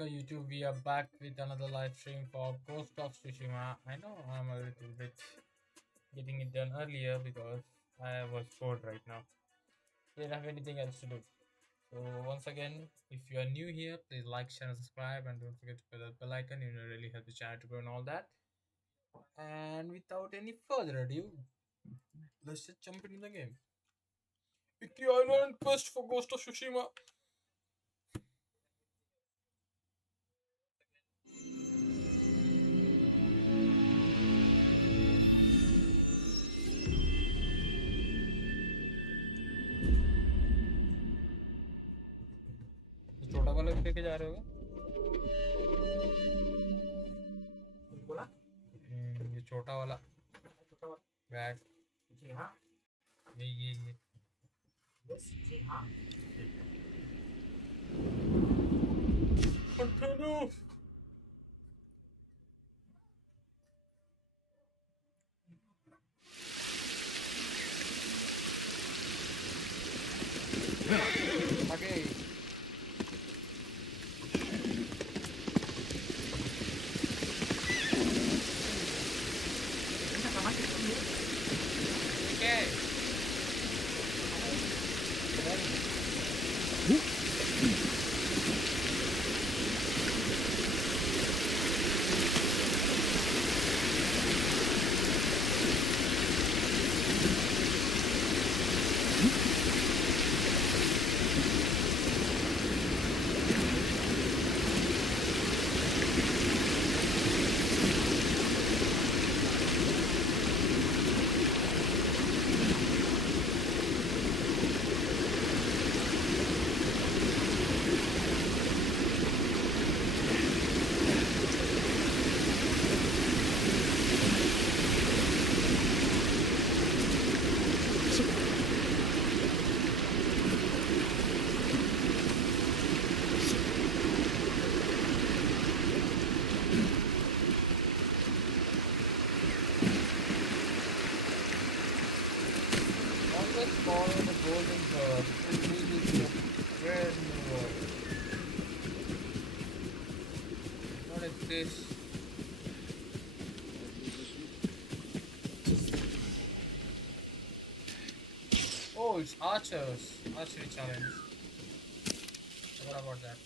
up, YouTube? We are back with another live stream for Ghost of Tsushima. I know I'm a little bit getting it done earlier because I was bored right now. Didn't have anything else to do. So once again, if you are new here, please like, share, and subscribe, and don't forget to press the bell icon. You know, really help the channel to grow and all that. And without any further ado, let's just jump into the game. IKI Island quest for Ghost of Tsushima. छोटा वाला भी लेके जा रहे हो बोला ये छोटा वाला बैग जी हाँ ये बस जी हाँ कंटिन्यू आगे follow the golden bird. It leads to a brand new world. What is this? Oh, it's archery challenge. What about that?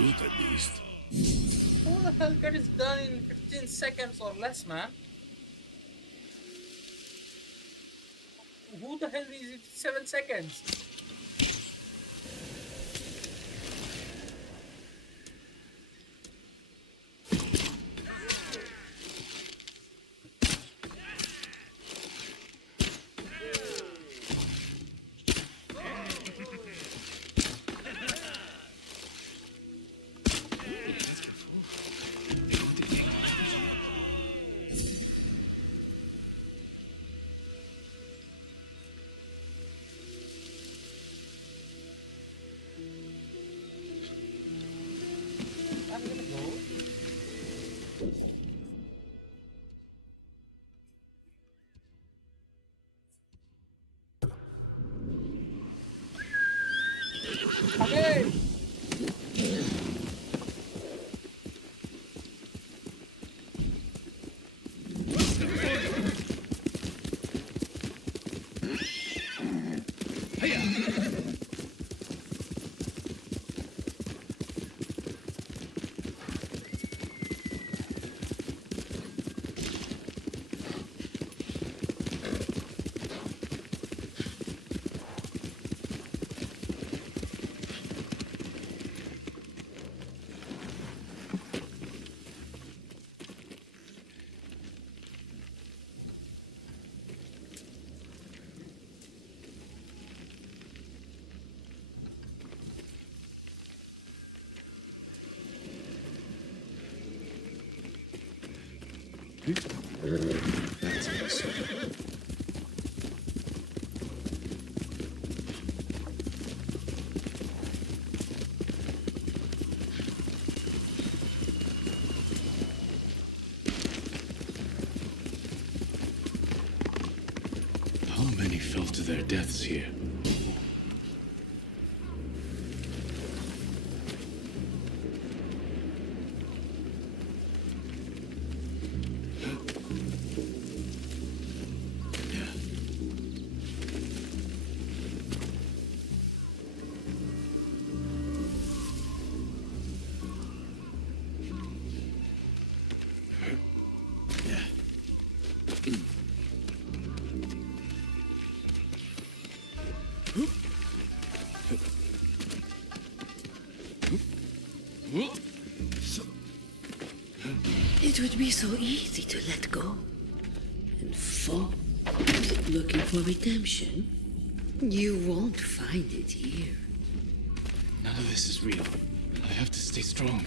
At least. Who the hell get it done in 15 seconds or less, man? Who the hell is it 7 seconds? I'm gonna go. Okay. That's awesome. How many fell to their deaths here? It would be so easy to let go and fall. Looking for redemption? You won't find it here. None of this is real. I have to stay strong.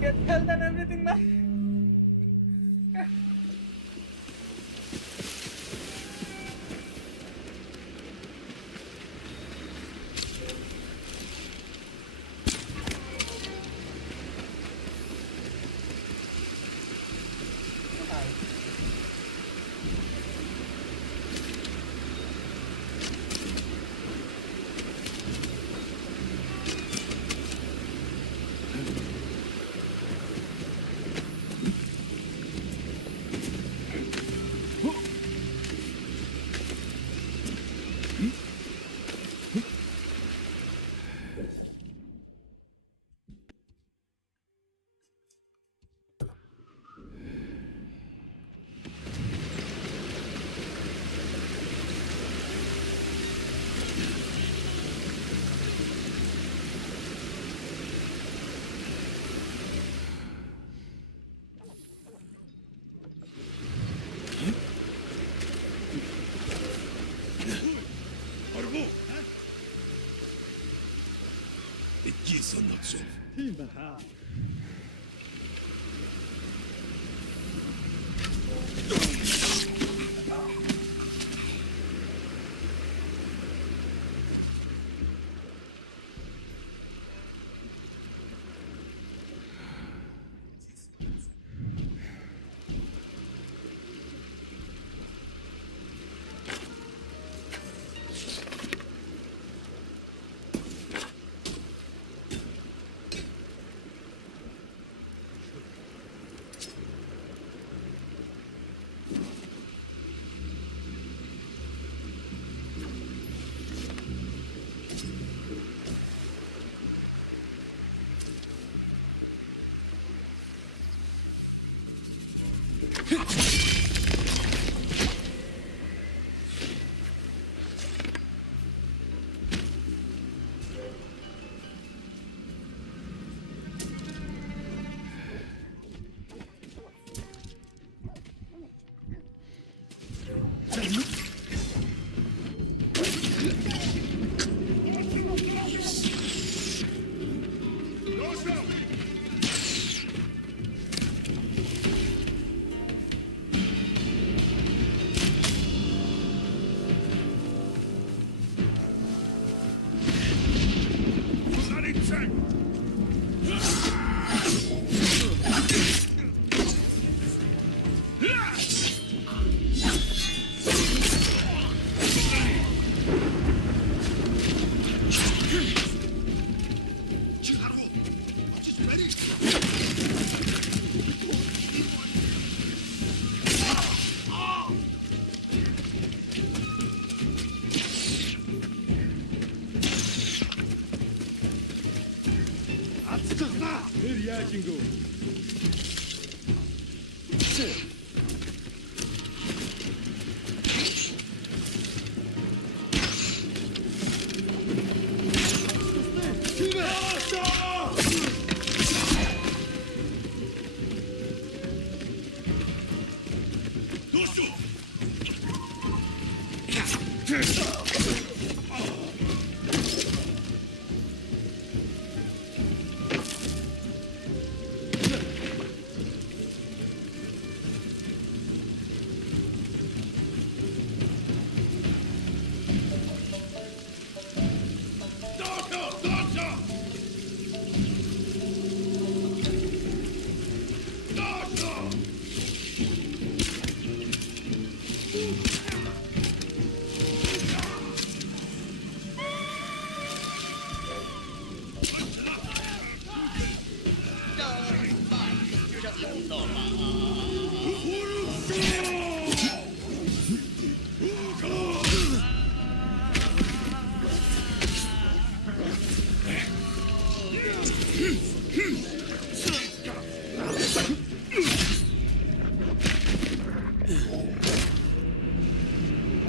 Get health and everything, man.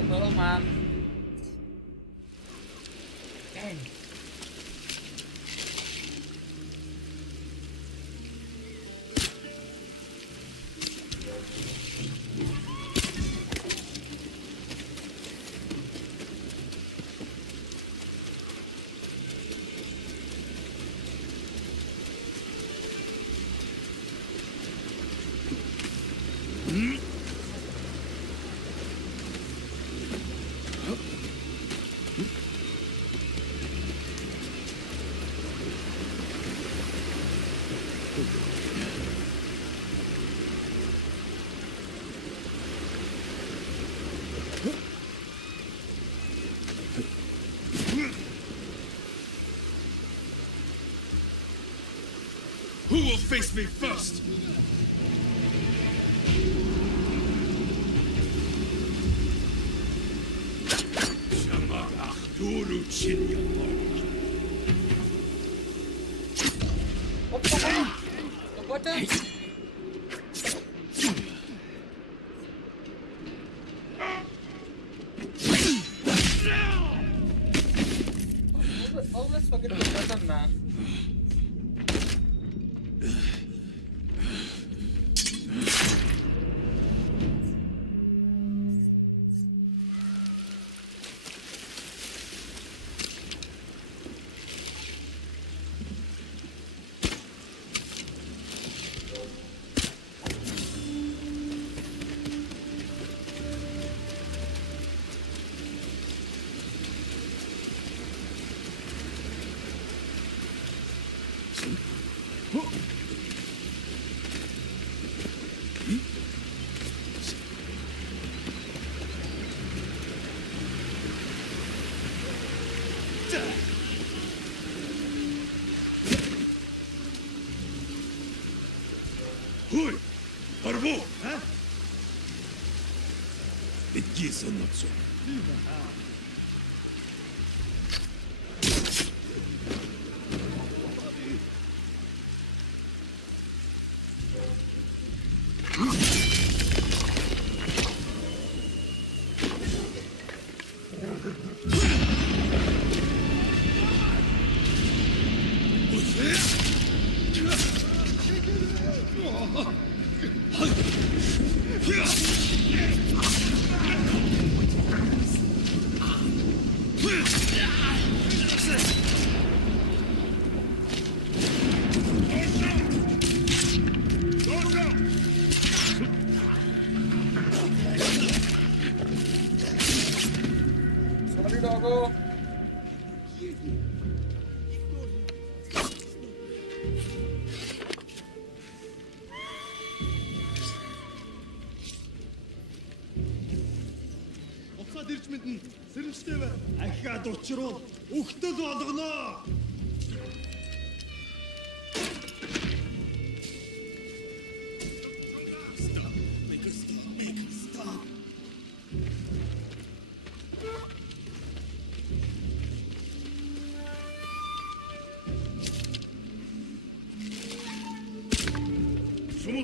Hello, man. Dang. Who will face me first? What the hell? The button? Always forget the button, man. Ой! Порву! А? Иди за нацу. Sorry, doggo. Уцаад ирж мэднэ. Сэрэмжтэйвэ. Ахиад учруул. Үхтэл болгоно.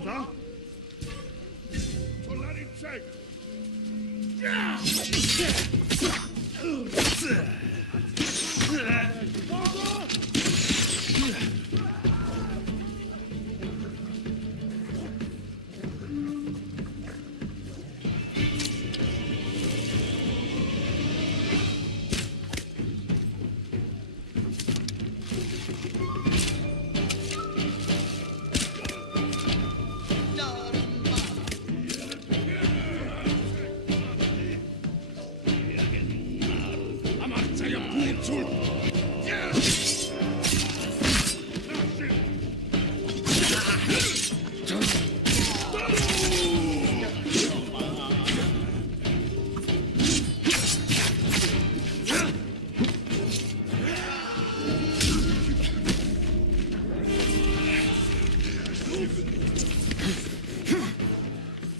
да? Solari check. Amartsaja puutsul.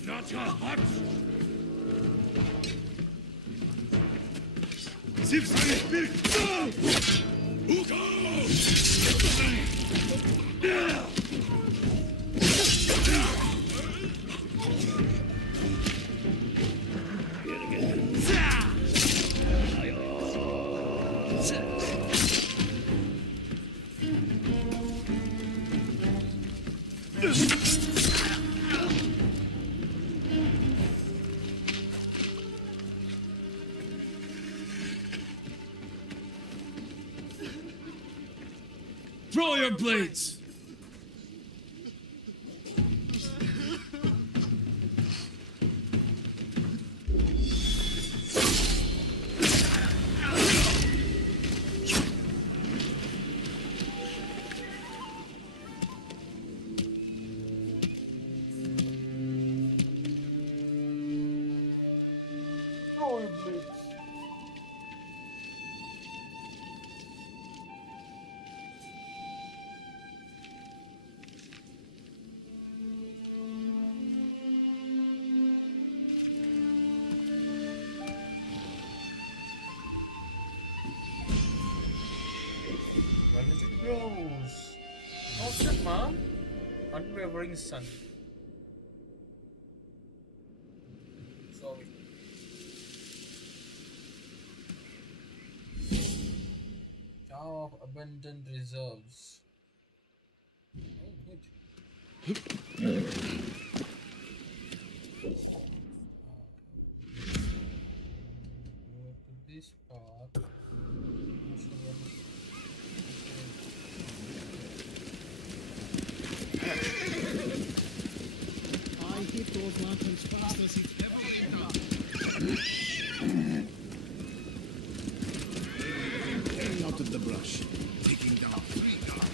Not your heart. Сивсаних бирк! Throw your blades! When it grows. Oh shit, man. Unwavering sun. Sorry. Tower of abundant reserves. Oh, good. Go to this part. Not sure what is- I hit those lanterns fast as it ever came up. Getting out of the brush. Taking down 3 guards.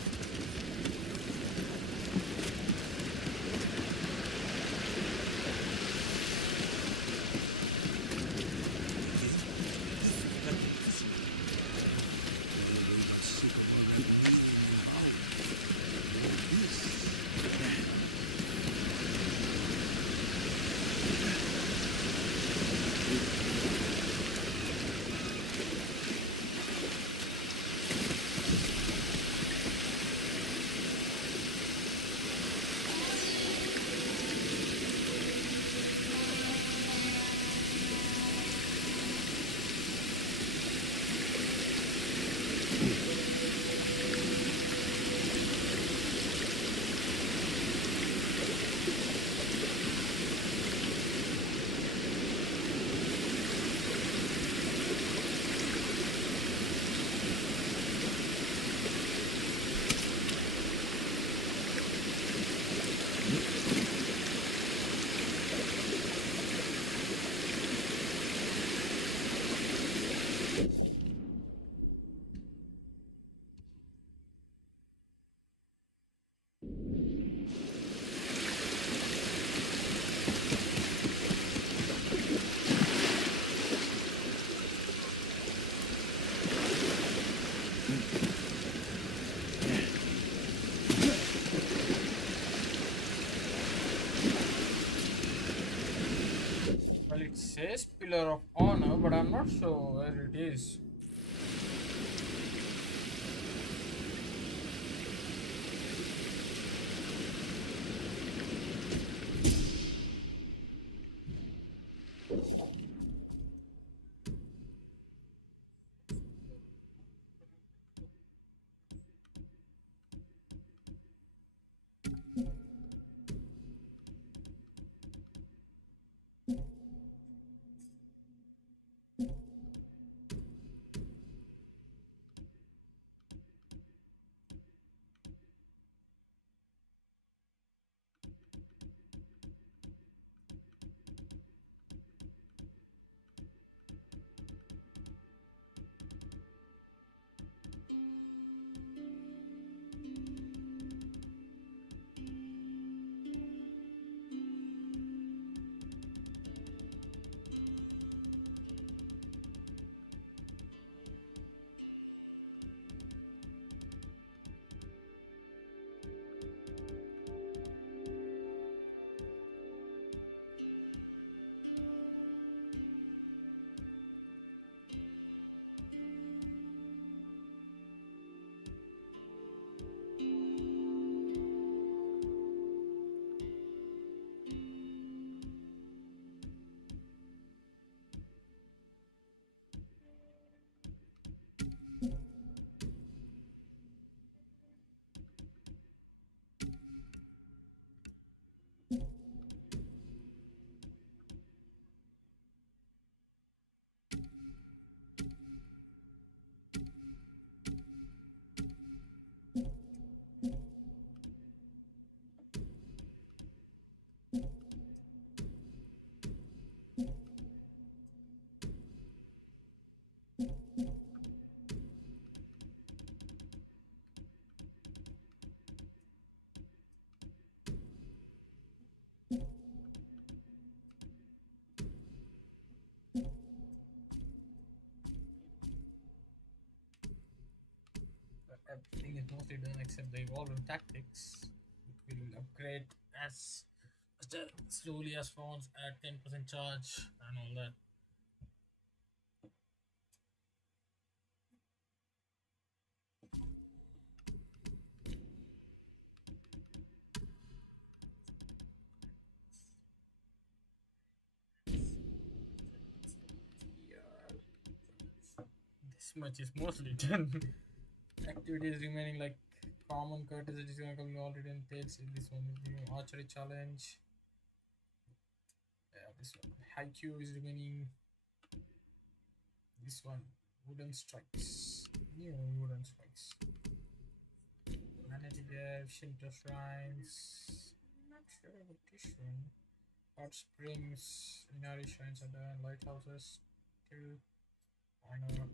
Well, it says Pillar of Honor, but I'm not sure where it is. everything is mostly done except the evolving tactics, which will upgrade as slowly as phones at 10% charge and all that. This much is mostly done. Activities remaining like common courtesy is going to be already entails. This one is new archery challenge. Yeah, this one. Haiku is remaining. This one, wooden strikes. New wooden strikes. Vanity Dev, Shinto Shrines. Not sure about this one. Hot Springs, Inari Shrines are done. Lighthouses, too. I know.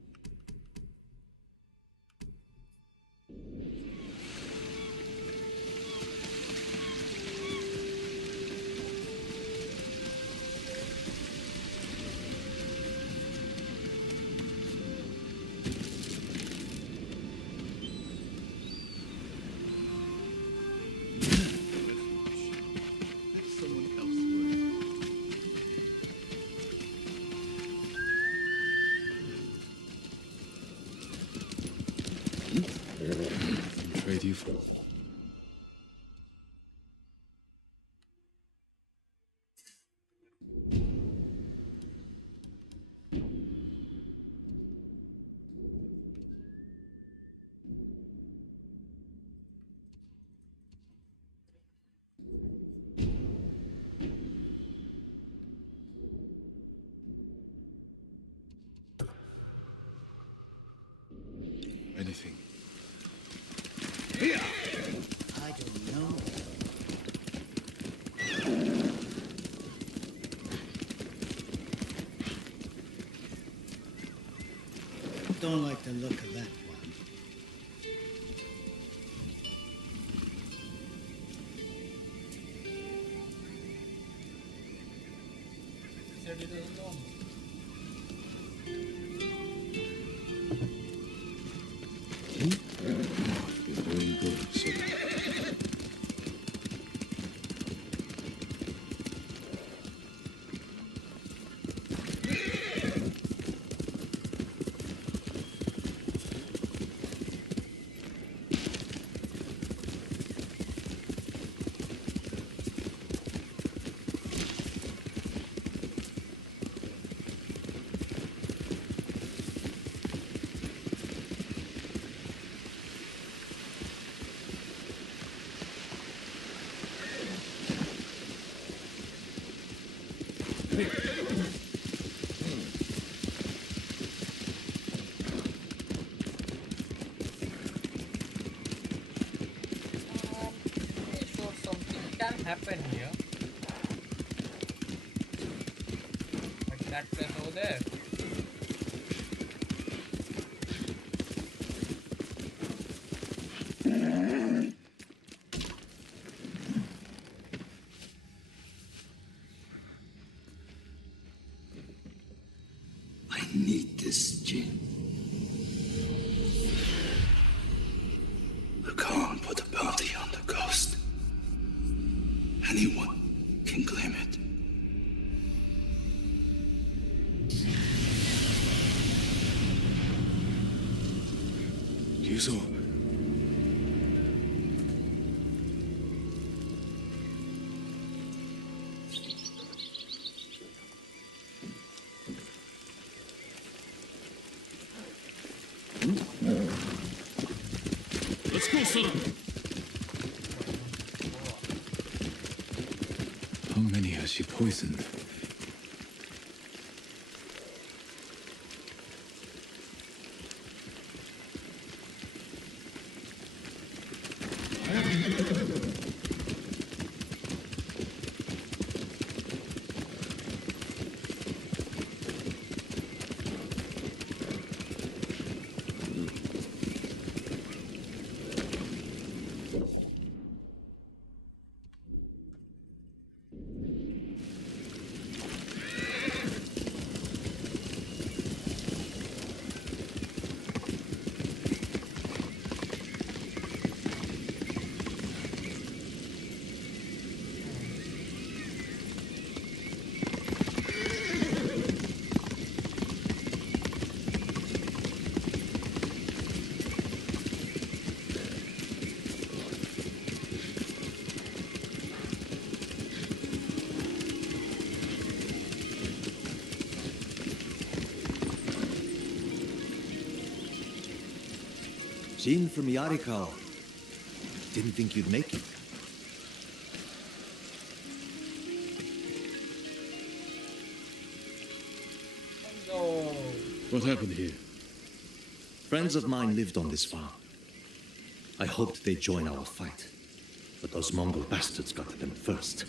Someone else would. Trade you for. Anything. I don't know. Don't like the look of that one. Said it doesn't know. You're doing good, so. Pretty sure something can happen here. Like that place over there. I need this, Jin. The Khan put a bounty on the ghost. Anyone can claim it. Yuzo. Let's go, Sora. How many has she poisoned? Jin from Yarikawa. Didn't think you'd make it. No. What happened here? Friends of mine lived on this farm. I hoped they'd join our fight, but those Mongol bastards got to them first.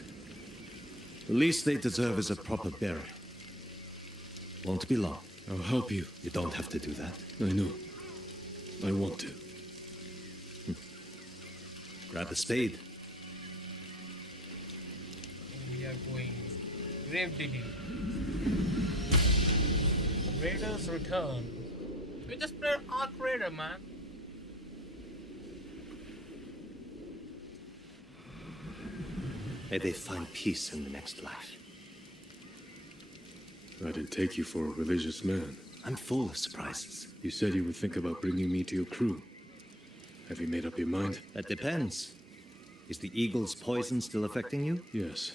The least they deserve is a proper burial. Won't be long. I'll help you. You don't have to do that. I know. I want to. Grab a spade. We are going grave digging. Raiders return. We just played Arc Raider, man. May they find peace in the next life. I didn't take you for a religious man. I'm full of surprises. You said you would think about bringing me to your crew. Have you made up your mind? That depends. Is the eagle's poison still affecting you? Yes,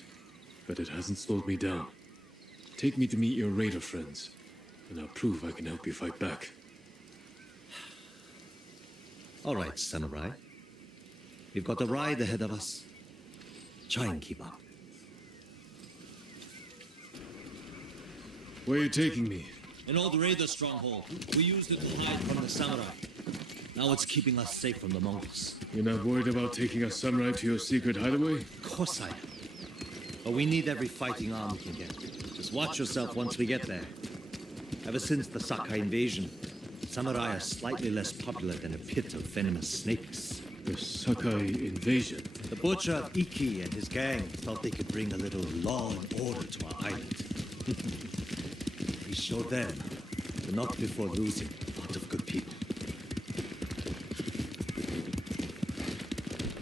but it hasn't slowed me down. Take me to meet your raider friends, and I'll prove I can help you fight back. All right, samurai. We've got a ride ahead of us. Try and keep up. Where are you taking me? An old raider stronghold. We used it to hide from the samurai. Now it's keeping us safe from the Mongols. You're not worried about taking a samurai to your secret hideaway? Of course I am. But we need every fighting arm we can get. Just watch yourself once we get there. Ever since the Sakai invasion, samurai are slightly less popular than a pit of venomous snakes. The Sakai invasion? The butcher of IKI and his gang thought they could bring a little law and order to our island. We showed them, but not before losing a lot of good people.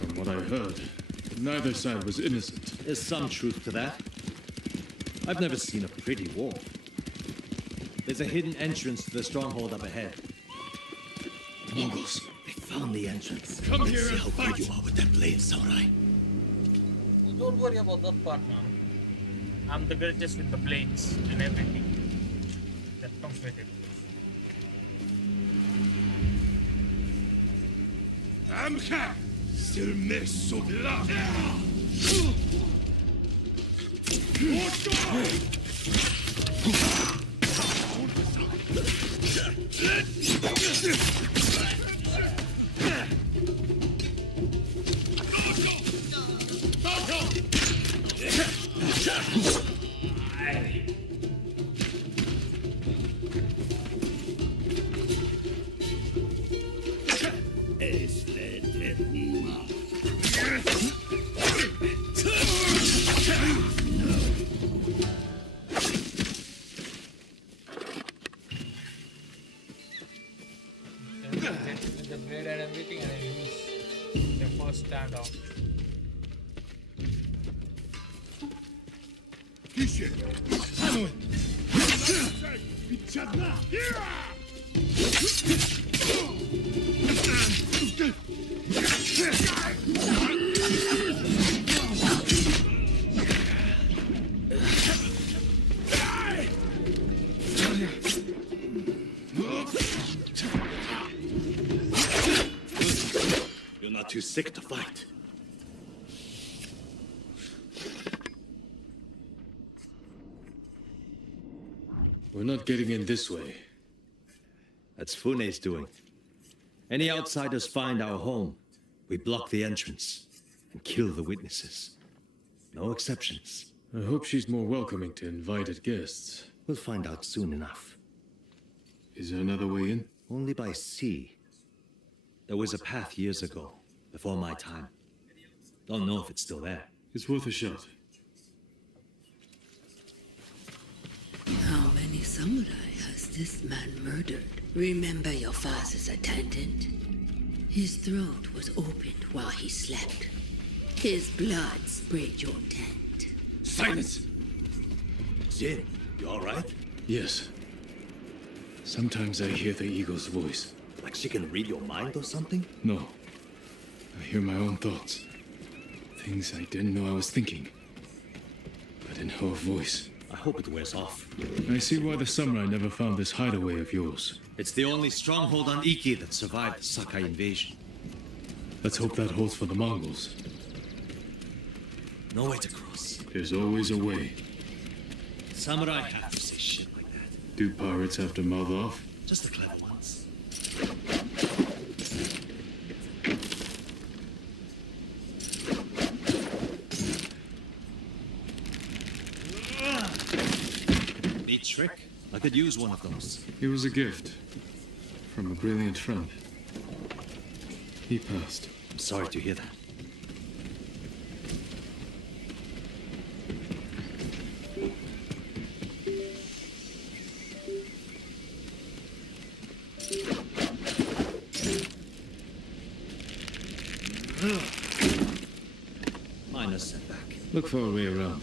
From what I heard, neither side was innocent. There's some truth to that. I've never seen a pretty war. There's a hidden entrance to the stronghold up ahead. Mongols! They found the entrance. Come Let's here see and how fight. good you are with that blade, samurai. Don't worry about that part, man. I'm the greatest with the blades and everything that comes with it. Amka! Silme Sobla! With the blade and everything, and I use the first standoff. Kishe! Pichadna! You're not too sick to fight. We're not getting in this way. That's Fune's doing. Any outsiders find our home, we block the entrance and kill the witnesses. No exceptions. I hope she's more welcoming to invited guests. We'll find out soon enough. Is there another way in? Only by sea. There was a path years ago, before my time. Don't know if it's still there. It's worth a shot. How many samurai has this man murdered? Remember your father's attendant? His throat was opened while he slept. His blood sprayed your tent. Silence! Jin, you alright? Yes. Sometimes I hear the eagle's voice. Like she can read your mind or something? No. I hear my own thoughts. Things I didn't know I was thinking. But in her voice. I hope it wears off. I see why the samurai never found this hideaway of yours. It's the only stronghold on Iki that survived the Sakai invasion. Let's hope that holds for the Mongols. No way to cross. There's always a way. Samurai have to say shit like that. Do pirates have to mouth off? Just the clever ones. Neat trick. I could use one of those. It was a gift. From a brilliant friend. He passed. I'm sorry to hear that. Minor setback. Look for a way around.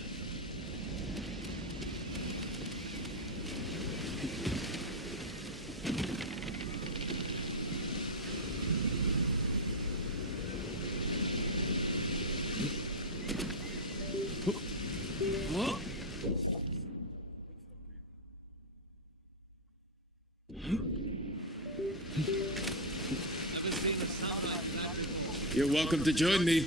You're welcome to join me.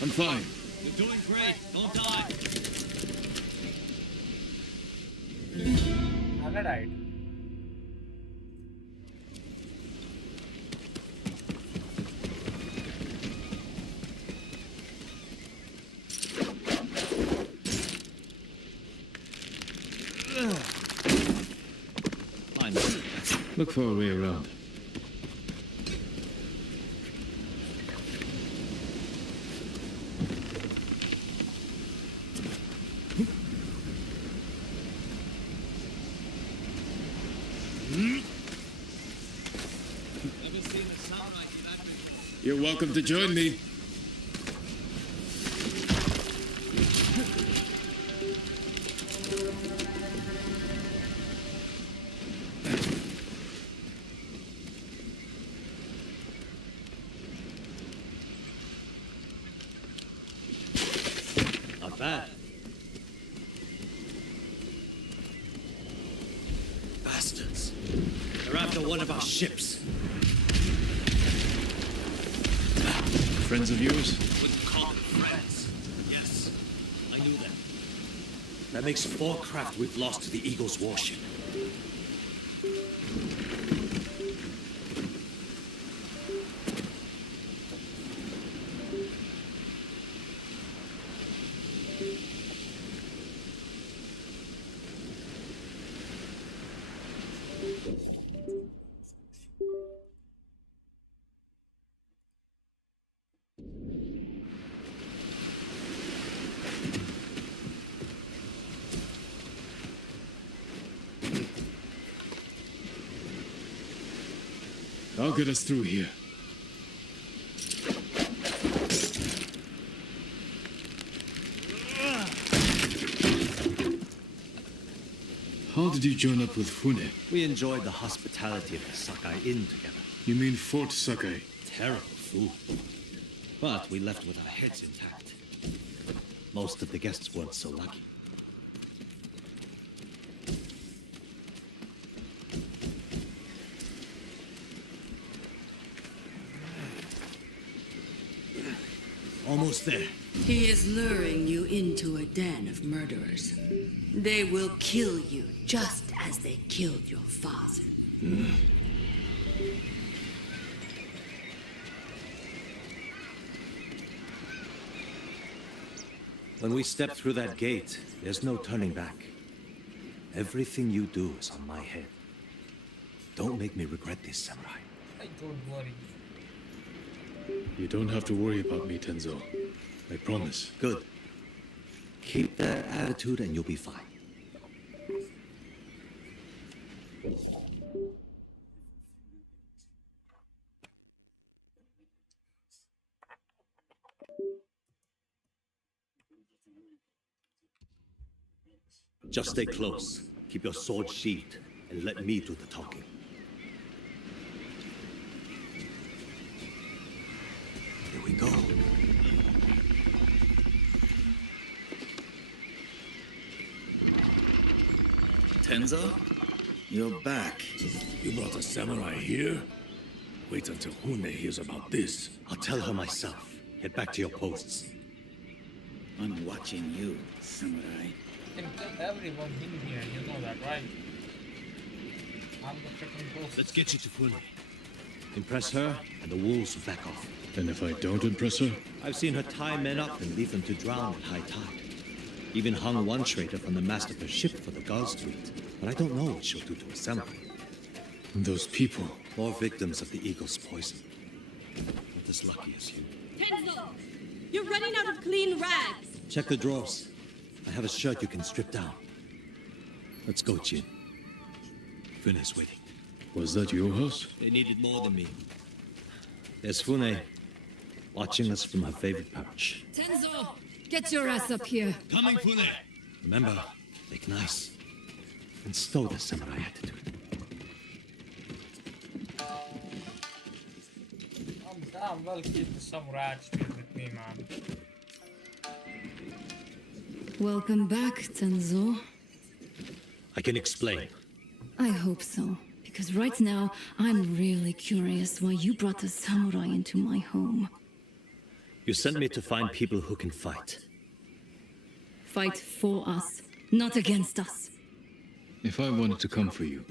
I'm fine. You're doing great. Don't die. Anna died. Minor setback. Look for a way around. You're welcome to join me. Not bad. Bastards. They're after one of our ships. Friends of yours? Wouldn't call them friends. Yes, I knew them. That makes 4 craft we've lost to the Eagle's warship. I'll get us through here. How did you join up with Fune? We enjoyed the hospitality of the Sakai Inn together. You mean Fort Sakai? Terrible food. But we left with our heads intact. Most of the guests weren't so lucky. Almost there. He is luring you into a den of murderers. They will kill you just as they killed your father. When we step through that gate, there's no turning back. Everything you do is on my head. Don't make me regret this, Samurai. Don't worry. You don't have to worry about me, Tenzo. I promise. Good. Keep that attitude and you'll be fine. Just stay close. Keep your sword sheathed and let me do the talking. Here we go. Tenzo? You're back. You brought a samurai here? Wait until Hune hears about this. I'll tell her myself. Get back to your posts. I'm watching you, samurai. You can kill everyone in here, you know that, right? I'm the freaking ghost. Let's get you to Fune. Impress her, and the wolves will back off. And if I don't impress her? I've seen her tie men up and leave them to drown at high tide. Even hung one traitor from the mast of her ship for the guards to eat. But I don't know what she'll do to a samurai. Those people. More victims of the eagle's poison. Not as lucky as you. Tenzo! You're running out of clean rags! Check the drawers. I have a shirt you can strip down. Let's go, Jin. Fune's waiting. Was that your house? They needed more than me. There's Fune, watching us from her favorite perch. Tenzo! Get your ass up here! Coming, Fune! Remember, make nice. And stow the samurai attitude. I'm damn well keep the samurai attitude with me, man. Welcome back, Tenzo. I can explain. I hope so. Because right now, I'm really curious why you brought the samurai into my home. You sent me to find people who can fight. Fight for us, not against us. If I wanted to come for you,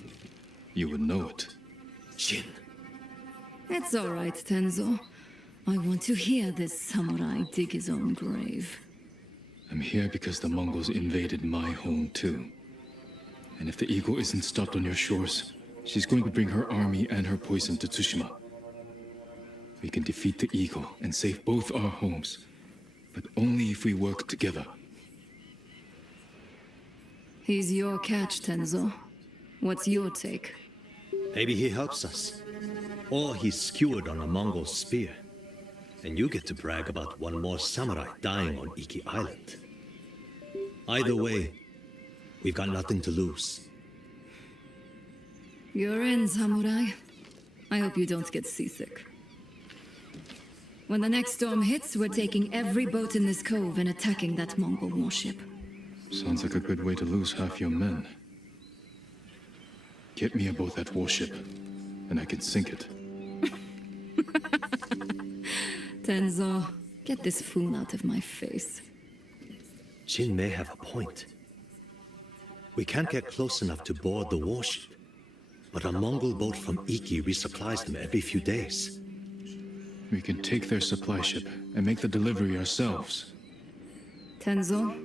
you would know it. Jin. It's all right, Tenzo. I want to hear this samurai dig his own grave. I'm here because the Mongols invaded my home too. And if the eagle isn't stopped on your shores, she's going to bring her army and her poison to Tsushima. We can defeat the eagle and save both our homes, but only if we work together. He's your catch, Tenzo. What's your take? Maybe he helps us. Or he's skewered on a Mongol spear. And you get to brag about one more samurai dying on Iki Island. Either way, we've got nothing to lose. You're in, samurai. I hope you don't get seasick. When the next storm hits, we're taking every boat in this cove and attacking that Mongol warship. Sounds like a good way to lose half your men. Get me aboard that warship, and I can sink it. Tenzo, get this fool out of my face. Jin may have a point. We can't get close enough to board the warship. But a Mongol boat from Iki resupplies them every few days. We can take their supply ship and make the delivery ourselves. Tenzo,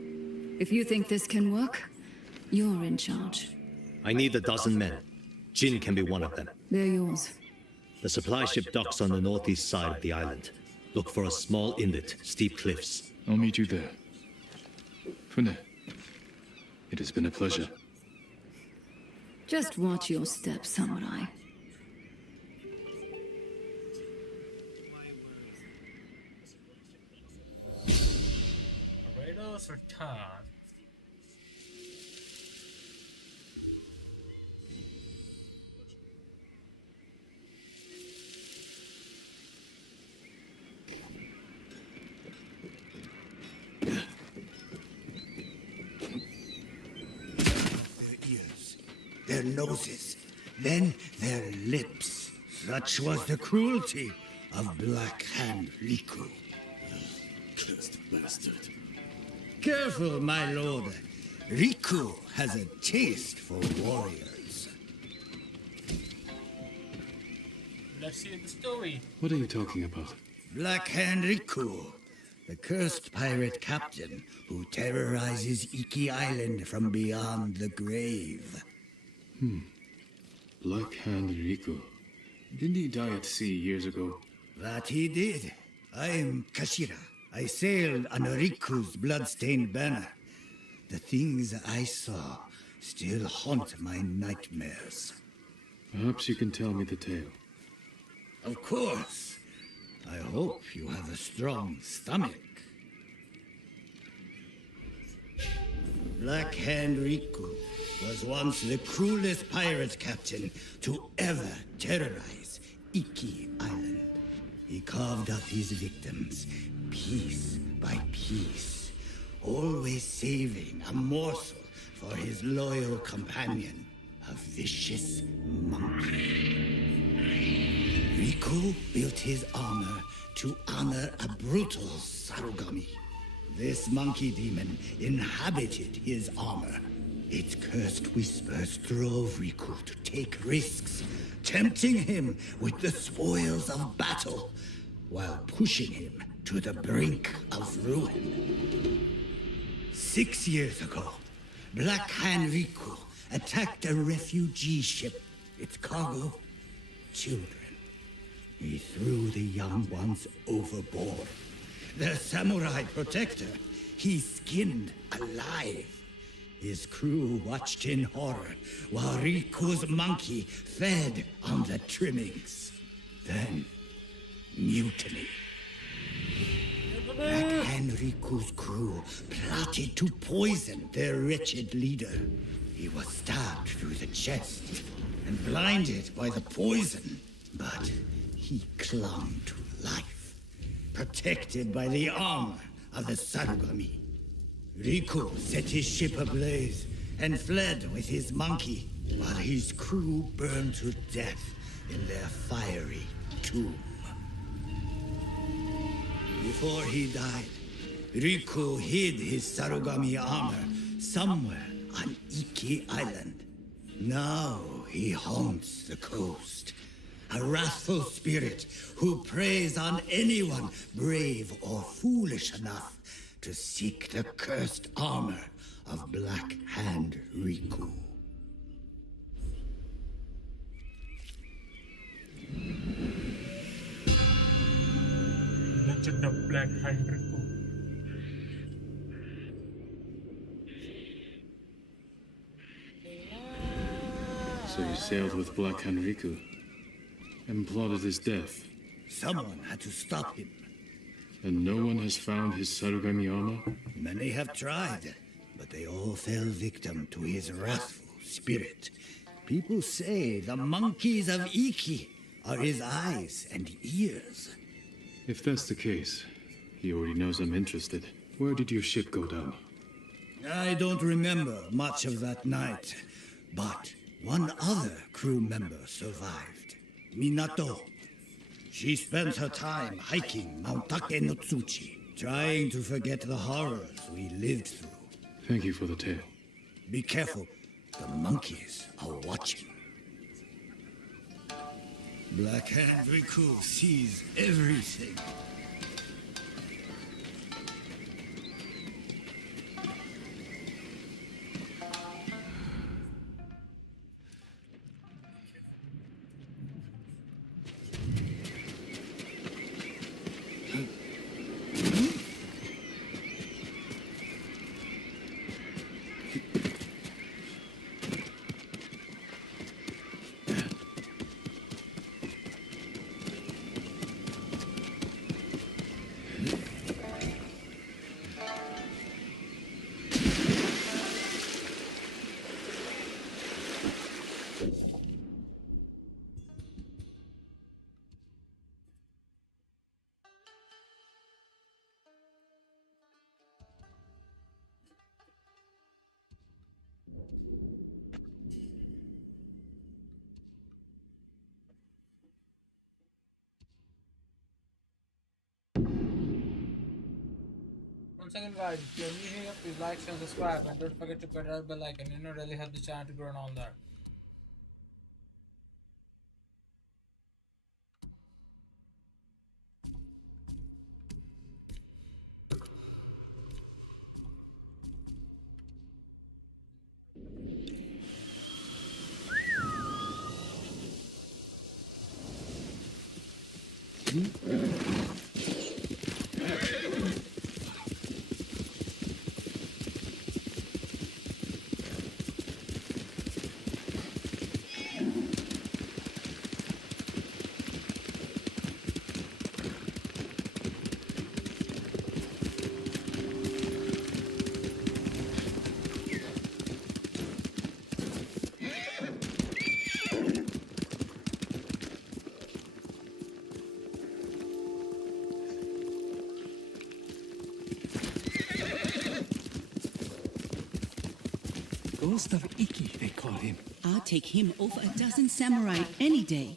if you think this can work, you're in charge. I need a dozen men. Jin can be one of them. They're yours. The supply ship docks on the northeast side of the island. Look for a small inlet, steep cliffs. I'll meet you there. Fune, it has been a pleasure. Just watch your step, samurai. Raiders return. Their noses, then their lips. Such was the cruelty of Black Hand Riku. Cursed bastard. Careful, my lord. Riku has a taste for warriors. Let's hear the story. What are you talking about? Black Hand Riku, the cursed pirate captain who terrorizes Iki Island from beyond the grave. Black Hand Riku. Didn't he die at sea years ago? That he did. I am Kashira. I sailed under Riku's bloodstained banner. The things I saw still haunt my nightmares. Perhaps you can tell me the tale. Of course. I hope you have a strong stomach. Black Hand Riku was once the cruelest pirate captain to ever terrorize Iki Island. He carved up his victims piece by piece, always saving a morsel for his loyal companion, a vicious monkey. Riku built his armor to honor a brutal Sarugami. This monkey demon inhabited his armor. Its cursed whispers drove Riku to take risks, tempting him with the spoils of battle, while pushing him to the brink of ruin. 6 years ago, Black Hand Riku attacked a refugee ship. Its cargo, children. He threw the young ones overboard. Their samurai protector, he skinned alive. His crew watched in horror while Riku's monkey fed on the trimmings. Then, mutiny. Black Hand Riku's crew plotted to poison their wretched leader. He was stabbed through the chest and blinded by the poison, but he clung to life, protected by the armor of the Sarugami. Riku set his ship ablaze and fled with his monkey, while his crew burned to death in their fiery tomb. Before he died, Riku hid his Sarugami armor somewhere on Iki Island. Now he haunts the coast, a wrathful spirit who preys on anyone brave or foolish enough to seek the cursed armor of Black Hand Riku. Legend of Black Hand Riku. So you sailed with Black Hand Riku and plotted his death. Someone had to stop him. And no one has found his Sarugami armor? Many have tried, but they all fell victim to his wrathful spirit. People say the monkeys of Iki are his eyes and ears. If that's the case, he already knows I'm interested. Where did your ship go down? I don't remember much of that night, but one other crew member survived. Minato. She spent her time hiking Mount Take no Tsuchi, trying to forget the horrors we lived through. Thank you for the tale. Be careful. The monkeys are watching. Black Hand Riku sees everything. Once again guys, if you're new here, please like, share, subscribe, and don't forget to put that bell icon. Really help the channel to grow and all that. ghost of Iki, they call him. I'll take him over a dozen samurai any day.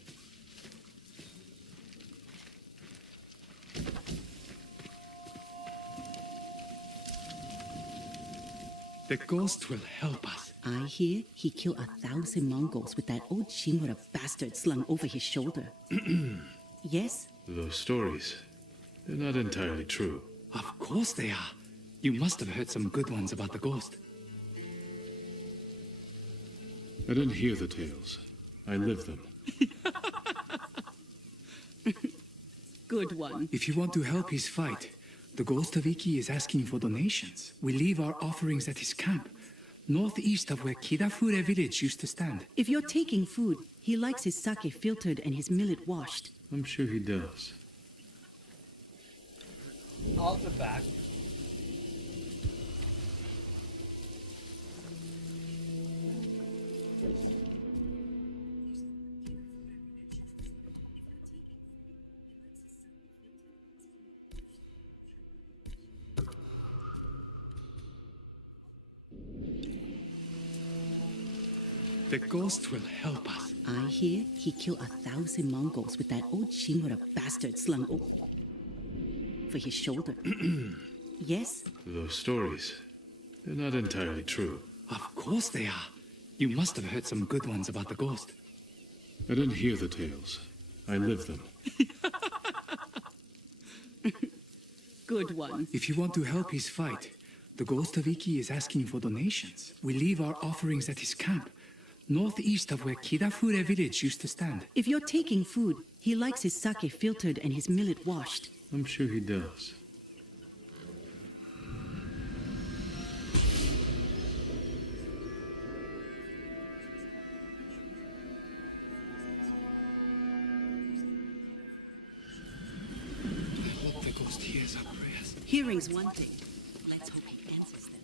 The ghost will help us. I hear he killed 1,000 Mongols with that old Shinra bastard slung over his shoulder. Yes? Those stories, they're not entirely true. Of course they are. You must have heard some good ones about the ghost. I didn't hear the tales. I live them. Good one. If you want to help his fight, the ghost of Iki is asking for donations. We leave our offerings at his camp, northeast of where Kidafure village used to stand. If you're taking food, he likes his sake filtered and his millet washed. I'm sure he does. I'll be back. The ghost will help us. I hear he killed 1,000 Mongols with that old Shinra bastard slung over his shoulder. Yes? Those stories, they're not entirely true. Of course they are. You must have heard some good ones about the ghost. I didn't hear the tales. I live them. Good one. If you want to help his fight, the ghost of Iki is asking for donations. We leave our offerings at his camp, northeast of where Kidafure village used to stand. If you're taking food, he likes his sake filtered and his millet washed. I'm sure he does. I hope the ghost hears our prayers. Hearing's one thing. Let's hope he answers them.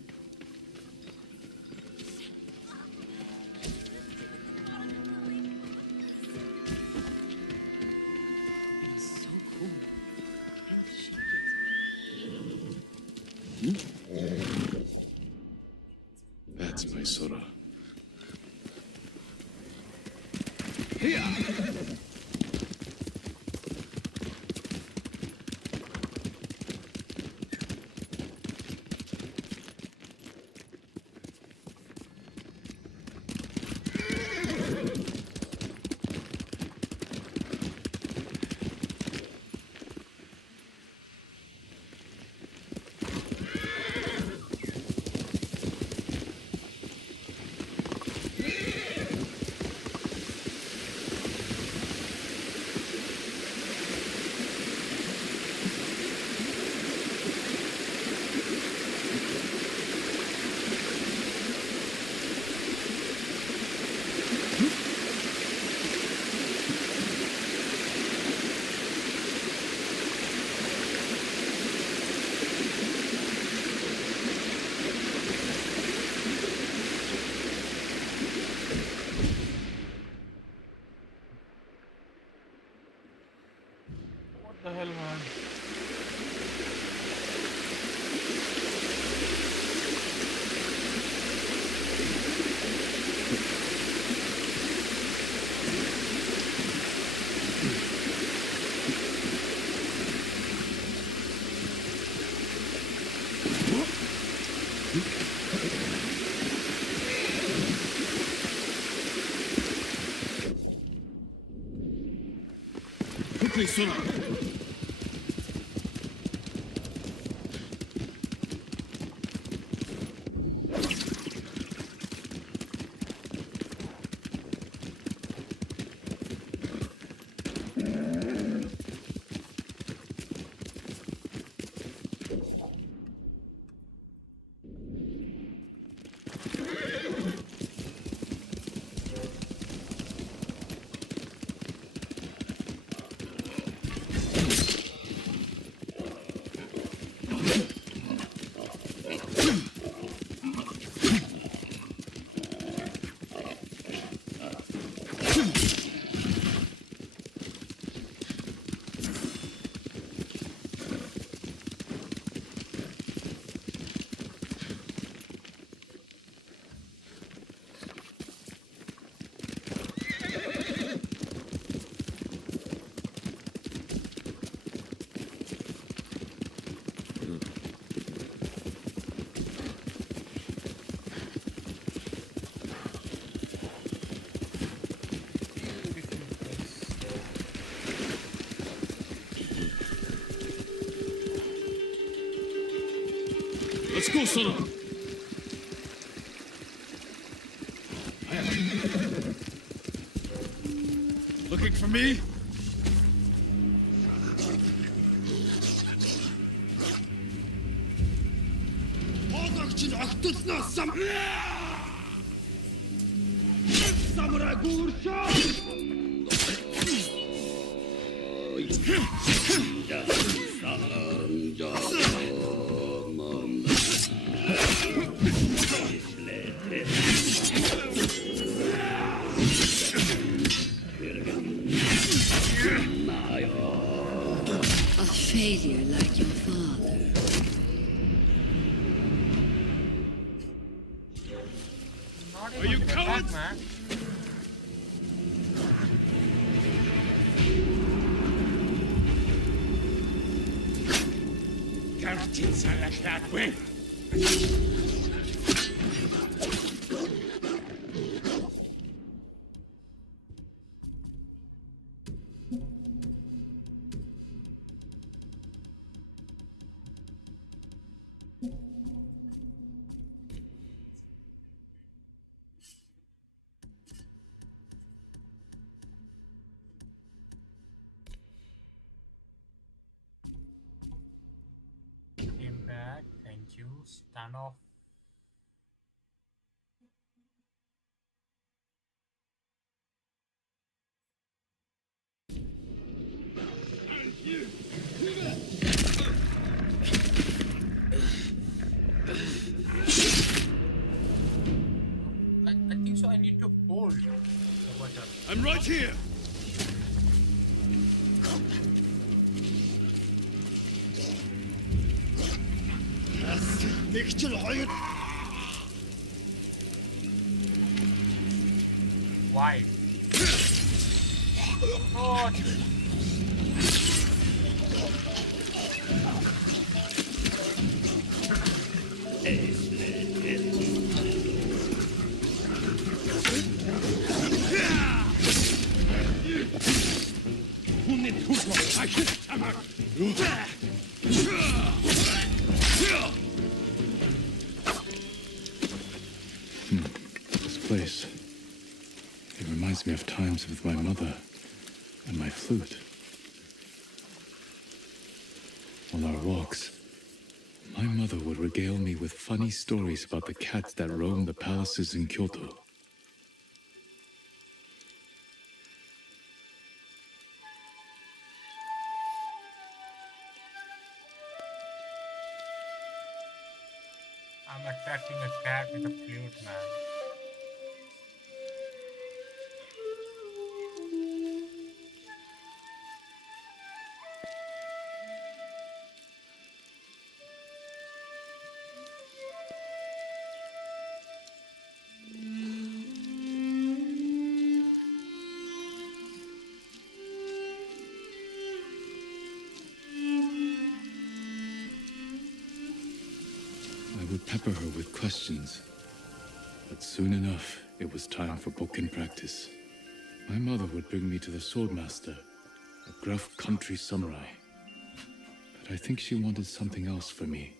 So cool. That's my Sora. What the hell, man? Quickly, Sora! go, Sora. Looking for me? Samurai Gurkha! A failure like your father. Not Are you able to attack, cowards? man. That way. Came back. Thank you. Stand off. I think so. I need to hold the button. I'm right here. Why? Oh, This place. It reminds me of times with my mother and my flute. On our walks, my mother would regale me with funny stories about the cats that roam the palaces in Kyoto. I'm attracting a cat with a flute, man. I would pepper her with questions, but soon enough, it was time for bokken practice. My mother would bring me to the swordmaster, a gruff country samurai. But I think she wanted something else for me.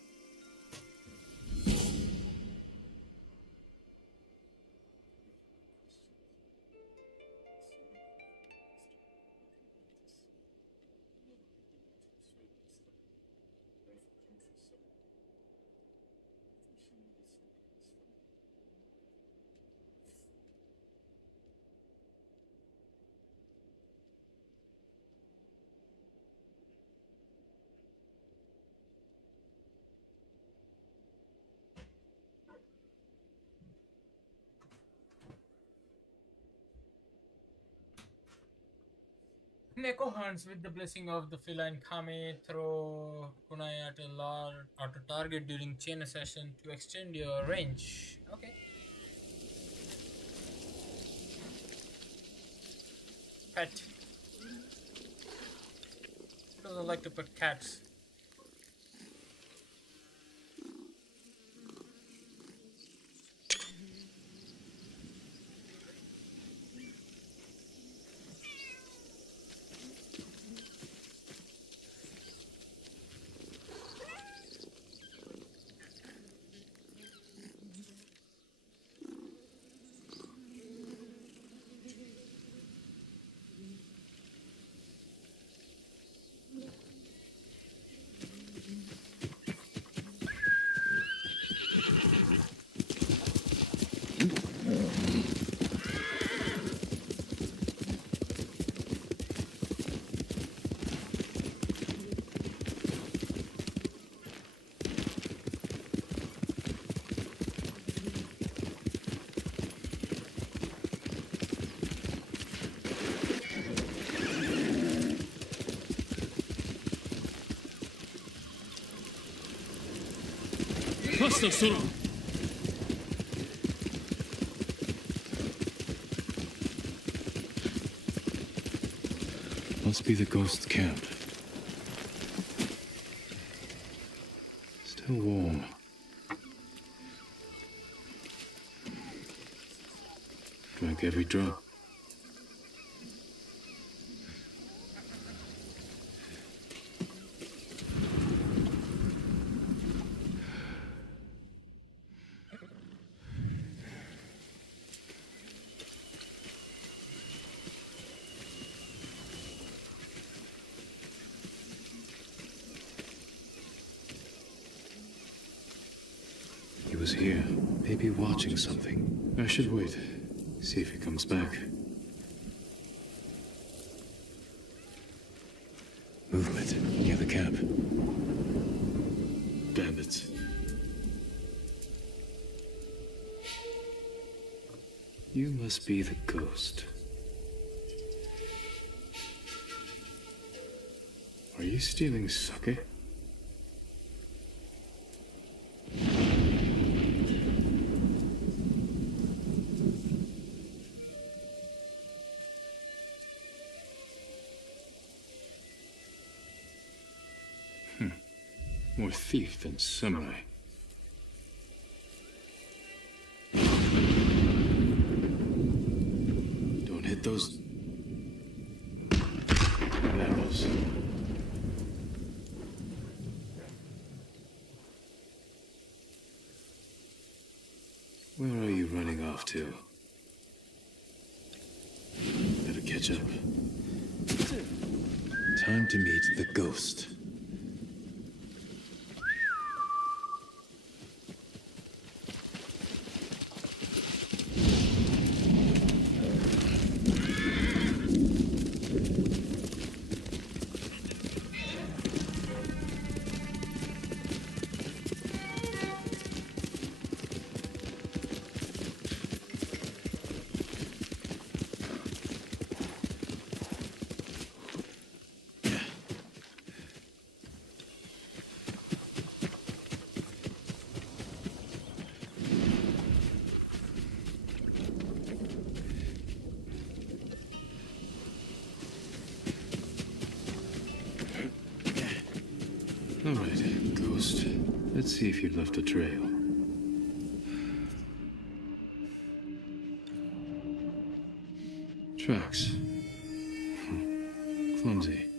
Neko hunts with the blessing of the feline Kame. Throw kunai at a target during chain assassin to extend your range. Okay. Pet. Who doesn't like to pet cats? Faster, Sora! Must be the ghost camp. Still warm. Drank every drop. He was here, maybe watching something. I should wait, see if he comes back. Movement near the camp. Bandits. You must be the ghost. Are you stealing sake? More thief than samurai. Don't hit those levels. Where are you running off to? Better catch up. Time to meet the ghost. All right, Ghost. Let's see if you left a trail. Tracks. Clumsy.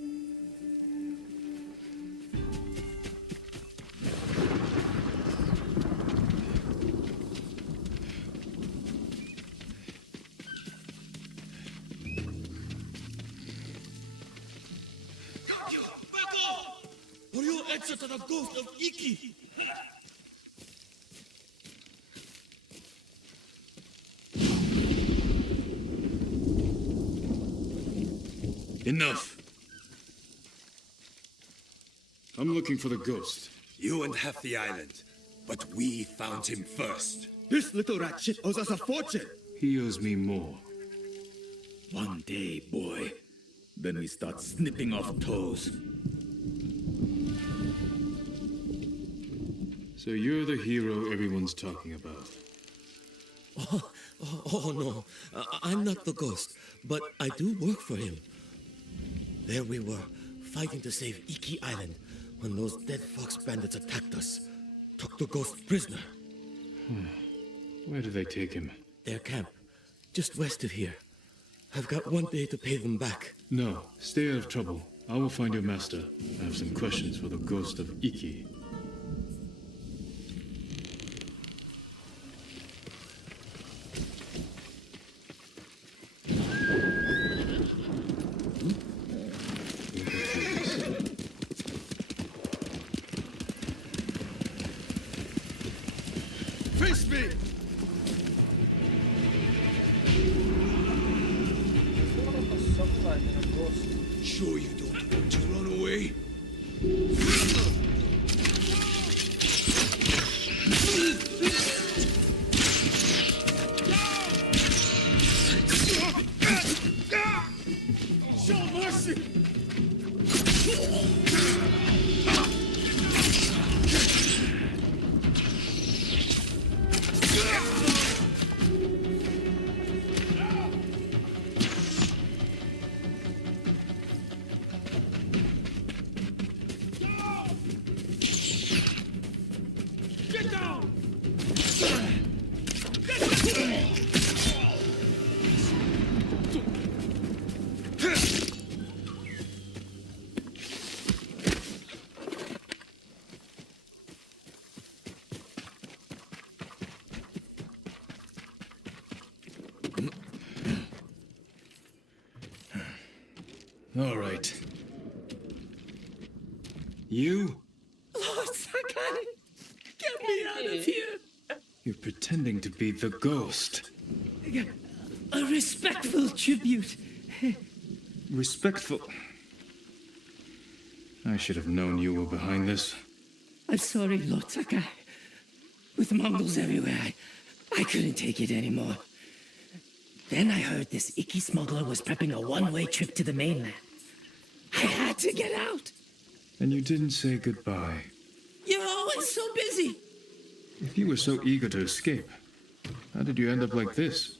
Or you answer to the ghost of Iki! Enough! I'm looking for the ghost. You and half the island, but we found him first. This little rat shit owes us a fortune! He owes me more. One day, boy, then we start snipping off toes. So you're the hero everyone's talking about. Oh no, I'm not the ghost, but I do work for him. There we were, fighting to save Iki Island, when those dead fox bandits attacked us, took the ghost prisoner. Where do they take him? Their camp, just west of here. I've got one day to pay them back. No, stay out of trouble. I will find your master. I have some questions for the ghost of Iki. Face me! Sure you don't want to run away? Show mercy! All right. You? Lord Sakai, get me out of here. You're pretending to be the ghost. A respectful tribute. Respectful. I should have known you were behind this. I'm sorry, Lord Sakai. With Mongols everywhere, I couldn't take it anymore. Then I heard this Iki smuggler was prepping a one-way trip to the mainland. I had to get out. And you didn't say goodbye. You're always so busy. If you were so eager to escape, how did you end up like this?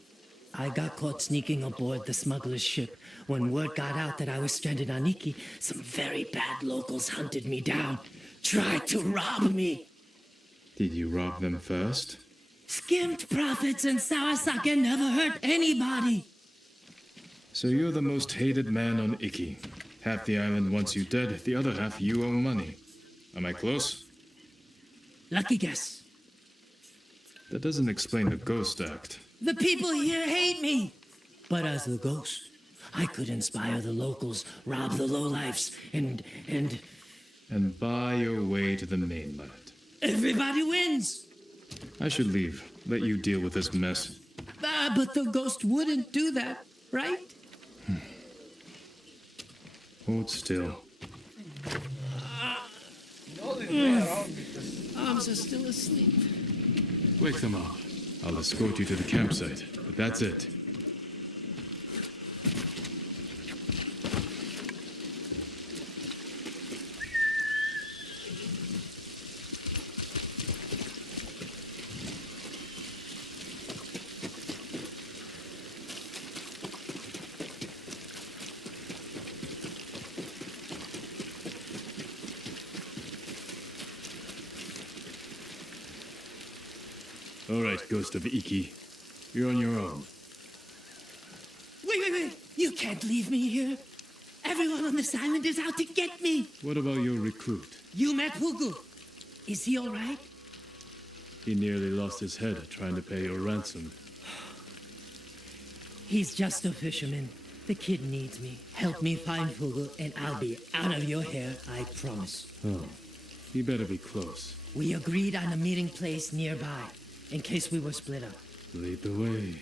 I got caught sneaking aboard the smuggler's ship. When word got out that I was stranded on Iki, some very bad locals hunted me down, tried to rob me. Did you rob them first? Skimmed profits and Sawasaka never hurt anybody. So you're the most hated man on Iki. Half the island wants you dead, the other half you owe money. Am I close? Lucky guess. That doesn't explain the Ghost Act. The people here hate me. But as the ghost, I could inspire the locals, rob the lowlifes, And buy your way to the mainland. Everybody wins. I should leave. Let you deal with this mess. But the ghost wouldn't do that, right? Hold still. Arms are still asleep. Wake them up. I'll escort you to the campsite, but that's it. All right, Ghost of Iki. You're on your own. Wait. You can't leave me here. Everyone on this island is out to get me. What about your recruit? You met Hugu. Is he all right? He nearly lost his head trying to pay your ransom. He's just a fisherman. The kid needs me. Help me find Hugu and I'll be out of your hair, I promise. Oh, he better be close. We agreed on a meeting place nearby, in case we were split up. Lead the way.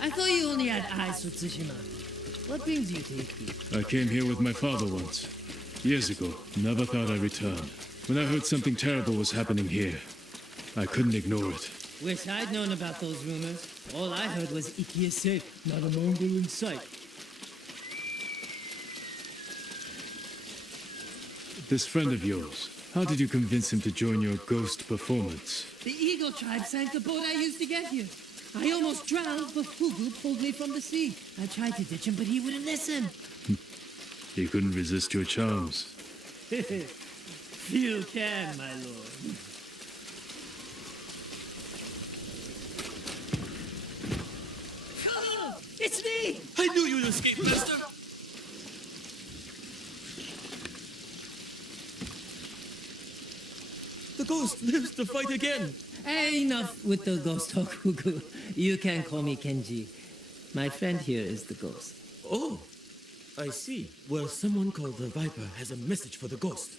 I thought you only had eyes for Tsushima. What brings you to Iki? I came here with my father once. Years ago. Never thought I'd return. When I heard something terrible was happening here, I couldn't ignore it. Wish I'd known about those rumors. All I heard was Iki is safe, not a Mongol in sight. This friend of yours, how did you convince him to join your ghost performance? The Eagle tribe sank the boat I used to get here. I almost drowned, but Hugu pulled me from the sea. I tried to ditch him, but he wouldn't listen. He couldn't resist your charms. Few can, my lord. Oh, it's me! I knew you'd escape, mister! The ghost lives to fight again! Enough with the ghost talk, Hugu. You can call me Kenji. My friend here is the ghost. Oh, I see. Well, someone called the Viper has a message for the ghost.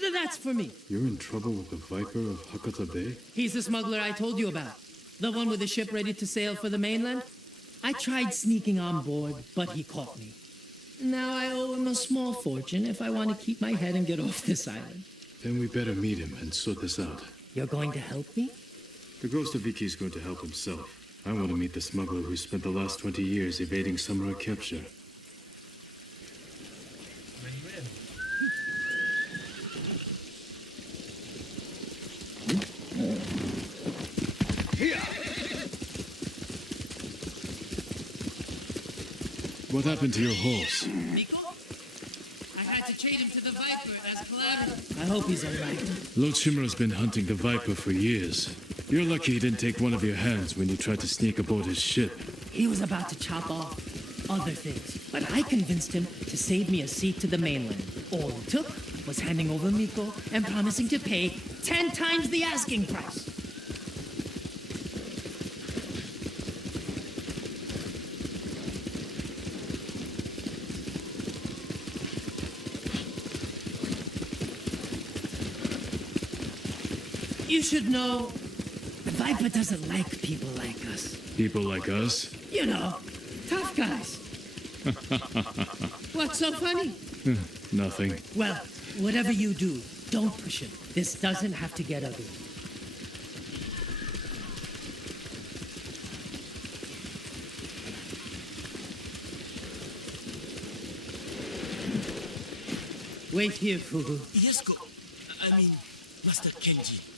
That's for me. You're in trouble with the Viper of Hakata Bay? He's the smuggler I told you about. The one with the ship ready to sail for the mainland. I tried sneaking on board, but he caught me. Now I owe him a small fortune if I want to keep my head and get off this island. Then we better meet him and sort this out. You're going to help me? The Ghost of Iki is going to help himself. I want to meet the smuggler who spent the last 20 years evading samurai capture. What happened to your horse? I had to chain him to the Viper as collateral. I hope he's all right. Lord Shimura's been hunting the Viper for years. You're lucky he didn't take one of your hands when you tried to sneak aboard his ship. He was about to chop off other things, but I convinced him to save me a seat to the mainland. All it took was handing over Miko and promising to pay 10 times the asking price. You should know, the Viper doesn't like people like us. People like us? You know, tough guys. What's so funny? Nothing. Well, whatever you do, don't push it. This doesn't have to get ugly. Wait here, Fugu. Yes, I mean, Master Kenji.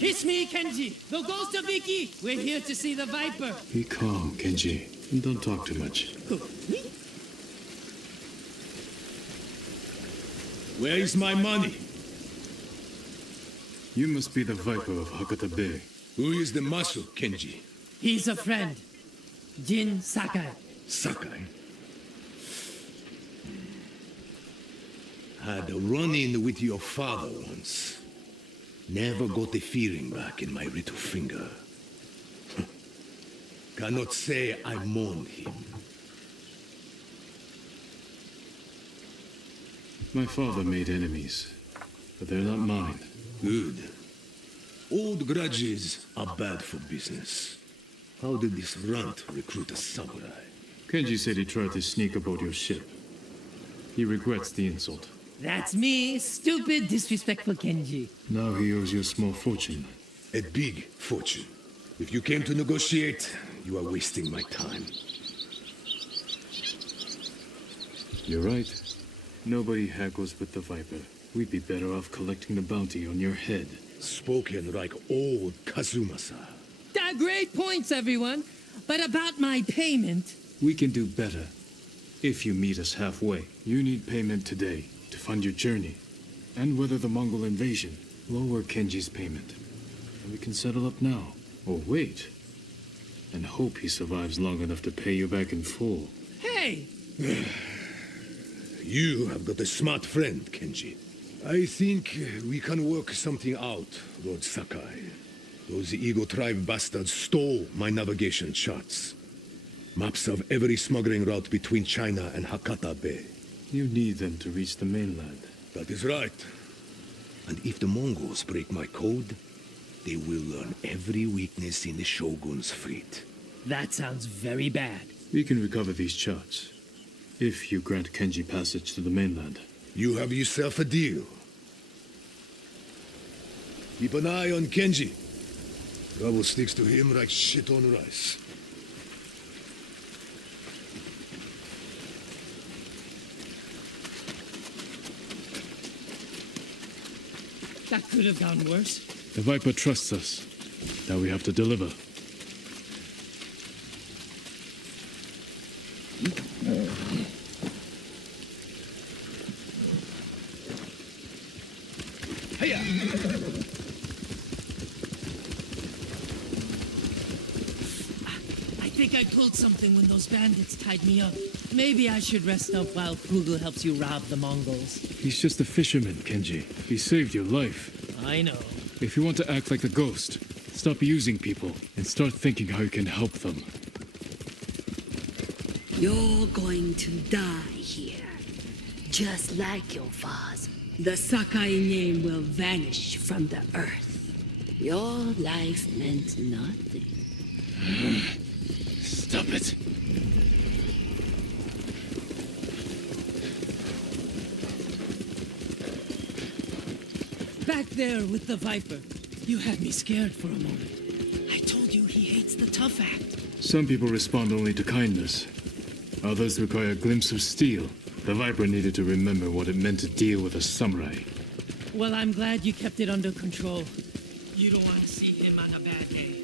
It's me, Kenji, the ghost of Iki. We're here to see the Viper. Be calm, Kenji, and don't talk too much. Where is my money? You must be the Viper of Hakata Bay. Who is the Masu, Kenji? He's a friend. Jin Sakai. Sakai. Had a run-in with your father once. Never got the feeling back in my little finger. Cannot say I mourned him. My father made enemies, but they're not mine. Good. Old grudges are bad for business. How did this runt recruit a samurai? Kenji said he tried to sneak aboard your ship. He regrets the insult. That's me, stupid, disrespectful Kenji. Now he owes you a small fortune. A big fortune. If you came to negotiate, you are wasting my time. You're right. Nobody haggles with the Viper. We'd be better off collecting the bounty on your head. Spoken like old Kazumasa. Great points, everyone. But about my payment... We can do better. If you meet us halfway. You need payment today to fund your journey. And weather the Mongol invasion. Lower Kenji's payment. And we can settle up now. Or wait. And hope he survives long enough to pay you back in full. Hey! You have got a smart friend, Kenji. I think we can work something out, Lord Sakai. Those Eagle Tribe bastards stole my navigation charts. Maps of every smuggling route between China and Hakata Bay. You need them to reach the mainland. That is right. And if the Mongols break my code, they will learn every weakness in the Shogun's fleet. That sounds very bad. We can recover these charts. If you grant Kenji passage to the mainland. You have yourself a deal. Keep an eye on Kenji. Trouble sticks to him like shit on rice. That could have gone worse. The Viper trusts us. Now we have to deliver. I think I pulled something when those bandits tied me up. Maybe I should rest up while Fugu helps you rob the Mongols. He's just a fisherman, Kenji. He saved your life. I know. If you want to act like the ghost, stop using people and start thinking how you can help them. You're going to die here, just like your father. The Sakai name will vanish from the earth. Your life meant nothing. Stop it. Back there with the Viper. You had me scared for a moment. I told you he hates the tough act. Some people respond only to kindness. Others require a glimpse of steel. The Viper needed to remember what it meant to deal with a samurai. Well, I'm glad you kept it under control. You don't want to see him on a bad day.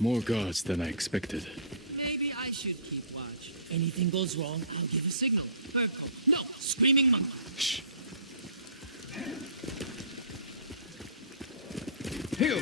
More guards than I expected. Maybe I should keep watch. Anything goes wrong, I'll give a signal. Bird call. No, screaming monkey. Shh. Heal!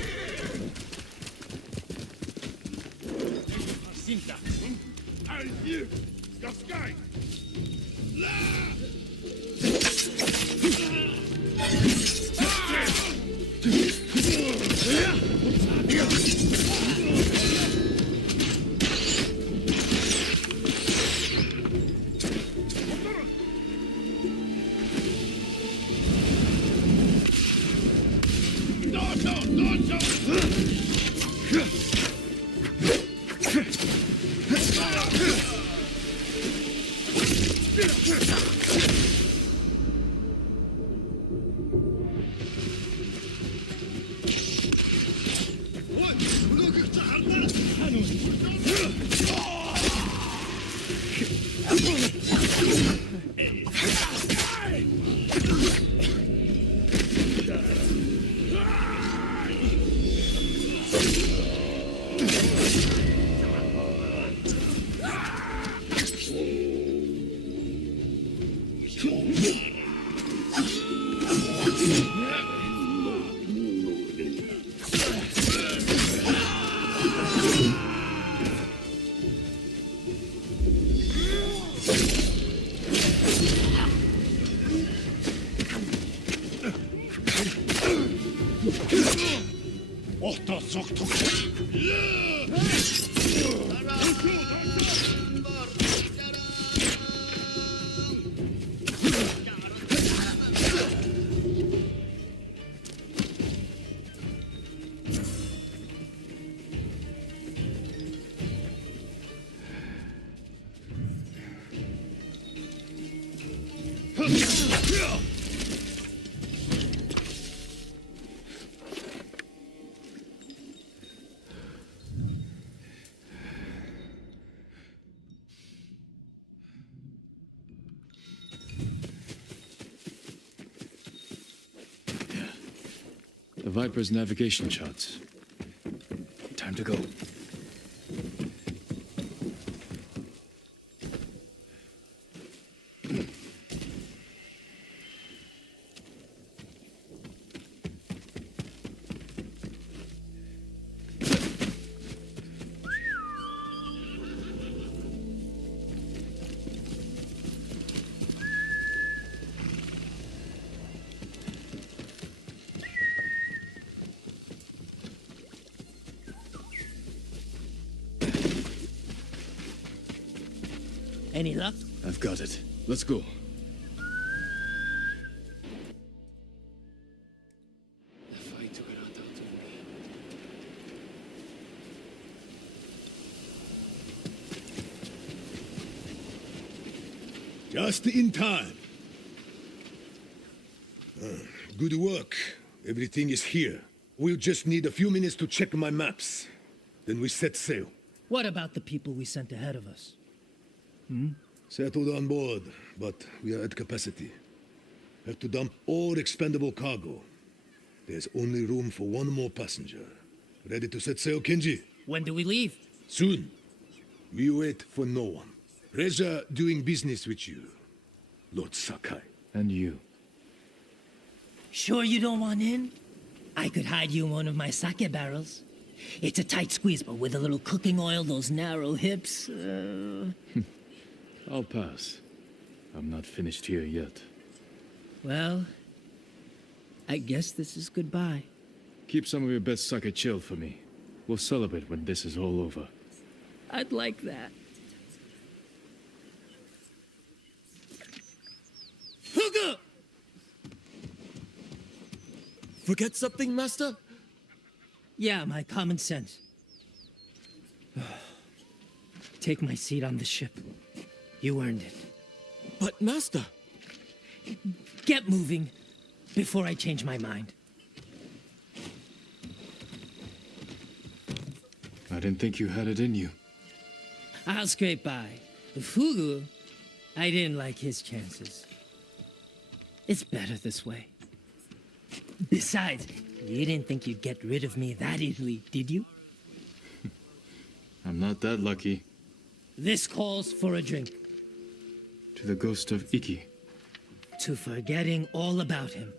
The Viper's navigation charts. Time to go. Any luck? I've got it. Let's go. Just in time. Good work. Everything is here. We'll just need a few minutes to check my maps. Then we set sail. What about the people we sent ahead of us? Settled on board, but we are at capacity. Have to dump all expendable cargo. There's only room for one more passenger. Ready to set sail, Kenji? When do we leave? Soon. We wait for no one. Pleasure doing business with you, Lord Sakai. And you. Sure you don't want in? I could hide you in one of my sake barrels. It's a tight squeeze, but with a little cooking oil, those narrow hips... I'll pass. I'm not finished here yet. Well, I guess this is goodbye. Keep some of your best sake chilled for me. We'll celebrate when this is all over. I'd like that. Huga! Forget something, Master? Yeah, my common sense. Take my seat on the ship. You earned it. But, Master... Get moving before I change my mind. I didn't think you had it in you. I'll scrape by. Fugu, I didn't like his chances. It's better this way. Besides, you didn't think you'd get rid of me that easily, did you? I'm not that lucky. This calls for a drink. To the ghost of Iki. To forgetting all about him.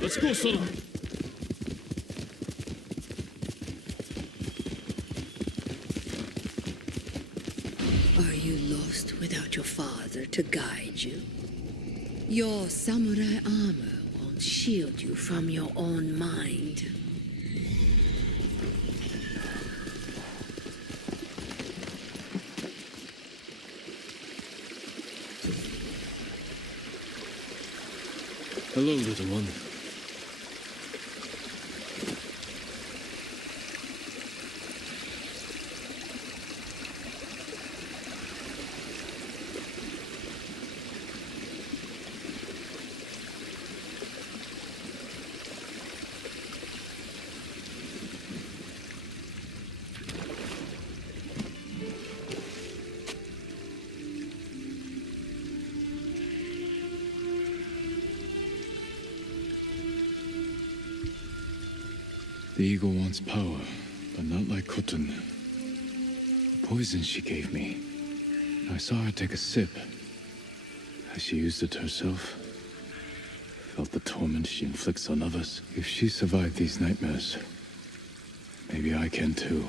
Let's go, Solo. Are you lost without your father to guide you? Your samurai armor won't shield you from your own mind. Hello, little one. The eagle wants power, but not like Khotun. The poison she gave me. I saw her take a sip. Has she used it herself? Felt the torment she inflicts on others. If she survived these nightmares, maybe I can too.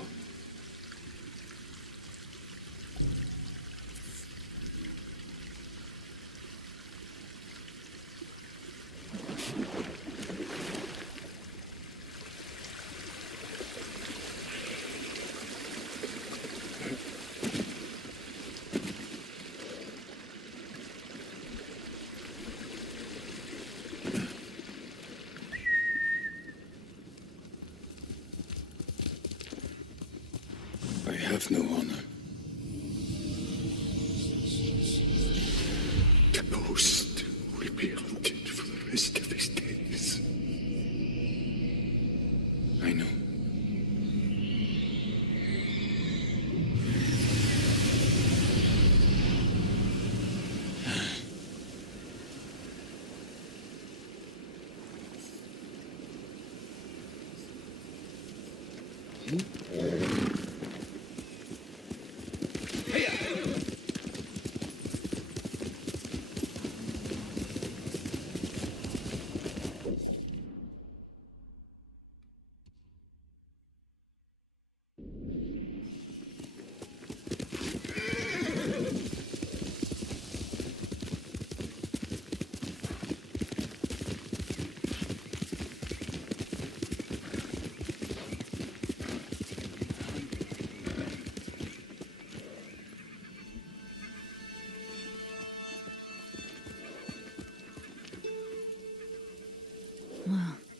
I have no honor. The ghost will be haunted for the rest of his days. I know.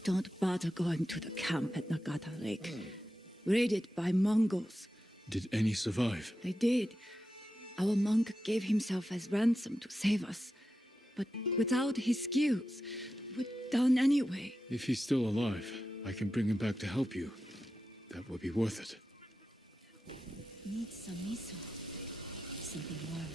Don't bother going to the camp at Nagata Lake. Raided by Mongols. Did any survive? They did. Our monk gave himself as ransom to save us. But without his skills, we're done anyway. If he's still alive, I can bring him back to help you. That would be worth it. Need some miso. Something warm.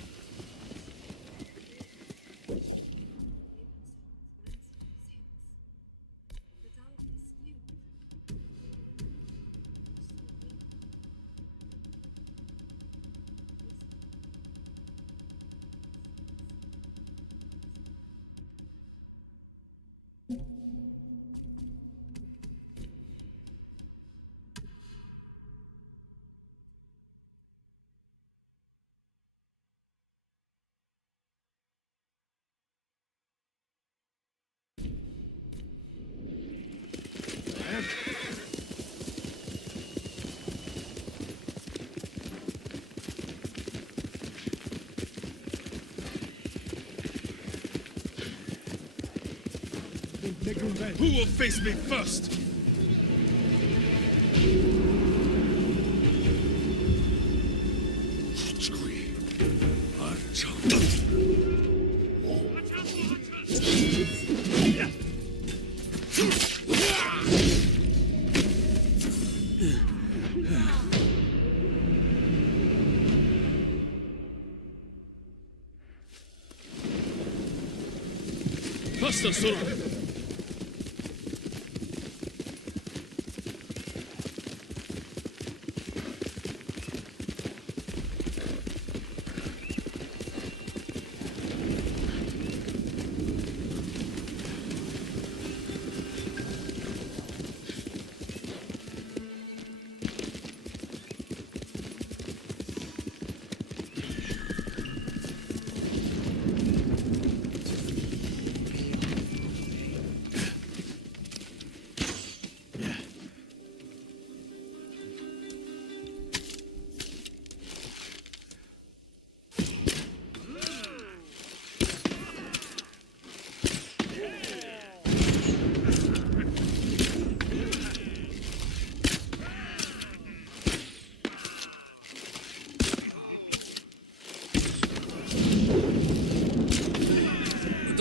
Who will face me first? Faster, Sora!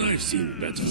I've seen better.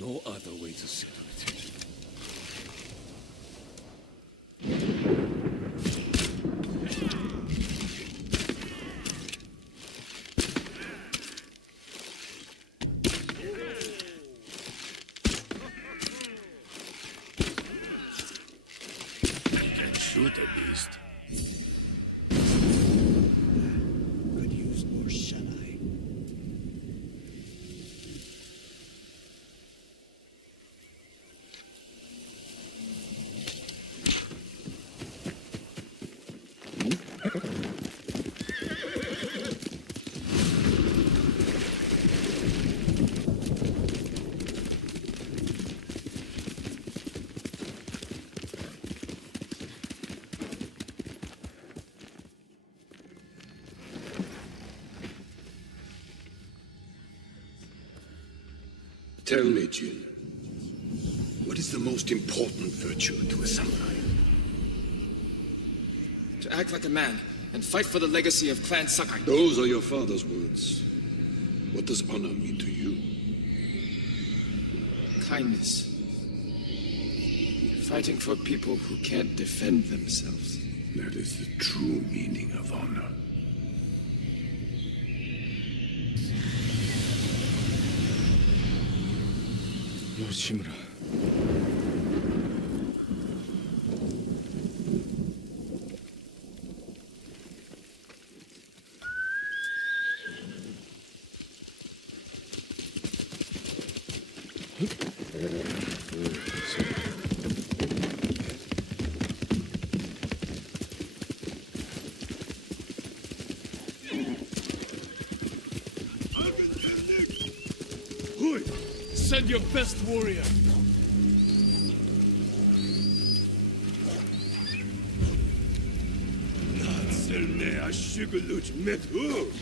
No other way to settle it. Can shoot at least. Could use more shut-eye. Tell me, Jin, what is the most important virtue to a samurai? To act like a man and fight for the legacy of Clan Sakai. Those are your father's words. What does honor mean to you? Kindness. Fighting for people who can't defend themselves. That is the true meaning of honor. Lord Shimura. Hui! Send your best warrior! Natselne ashigulut metu!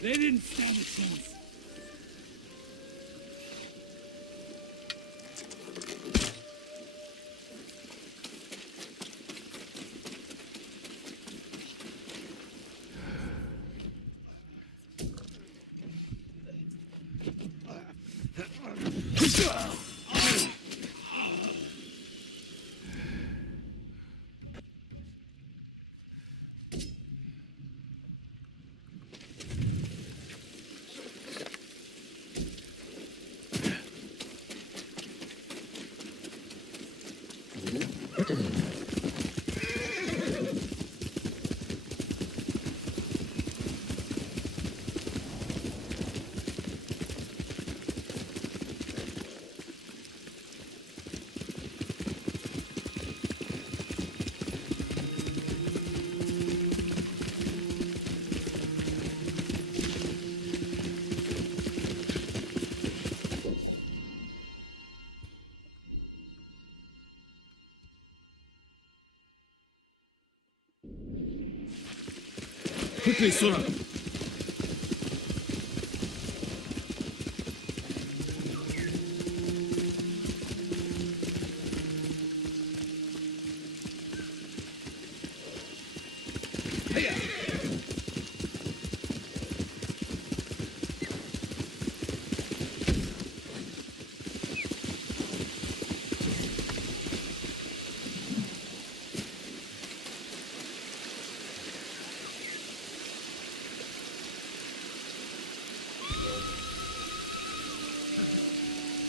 They didn't stand a chance. Quickly, Sora!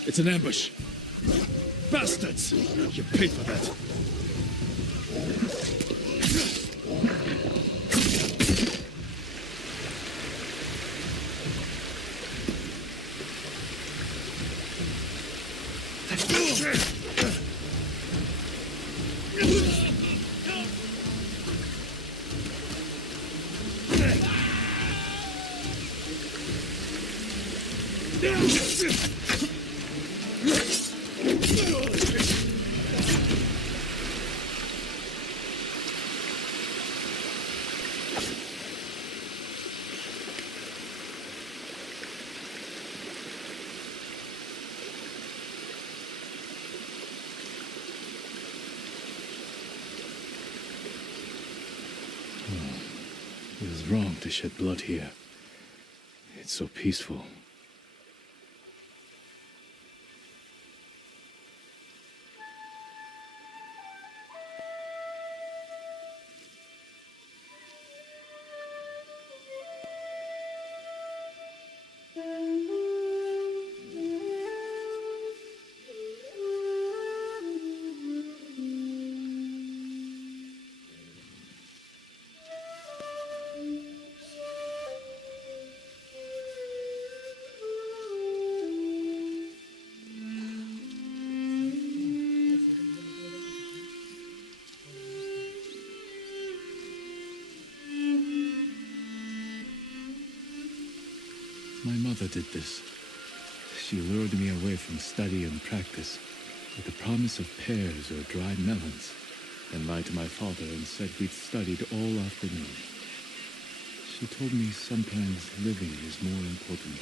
It's an ambush. Bastards! You paid for that. It was wrong to shed blood here. It's so peaceful. My mother did this. She lured me away from study and practice with the promise of pears or dried melons, then lied to my father and said we'd studied all afternoon. She told me sometimes living is more important.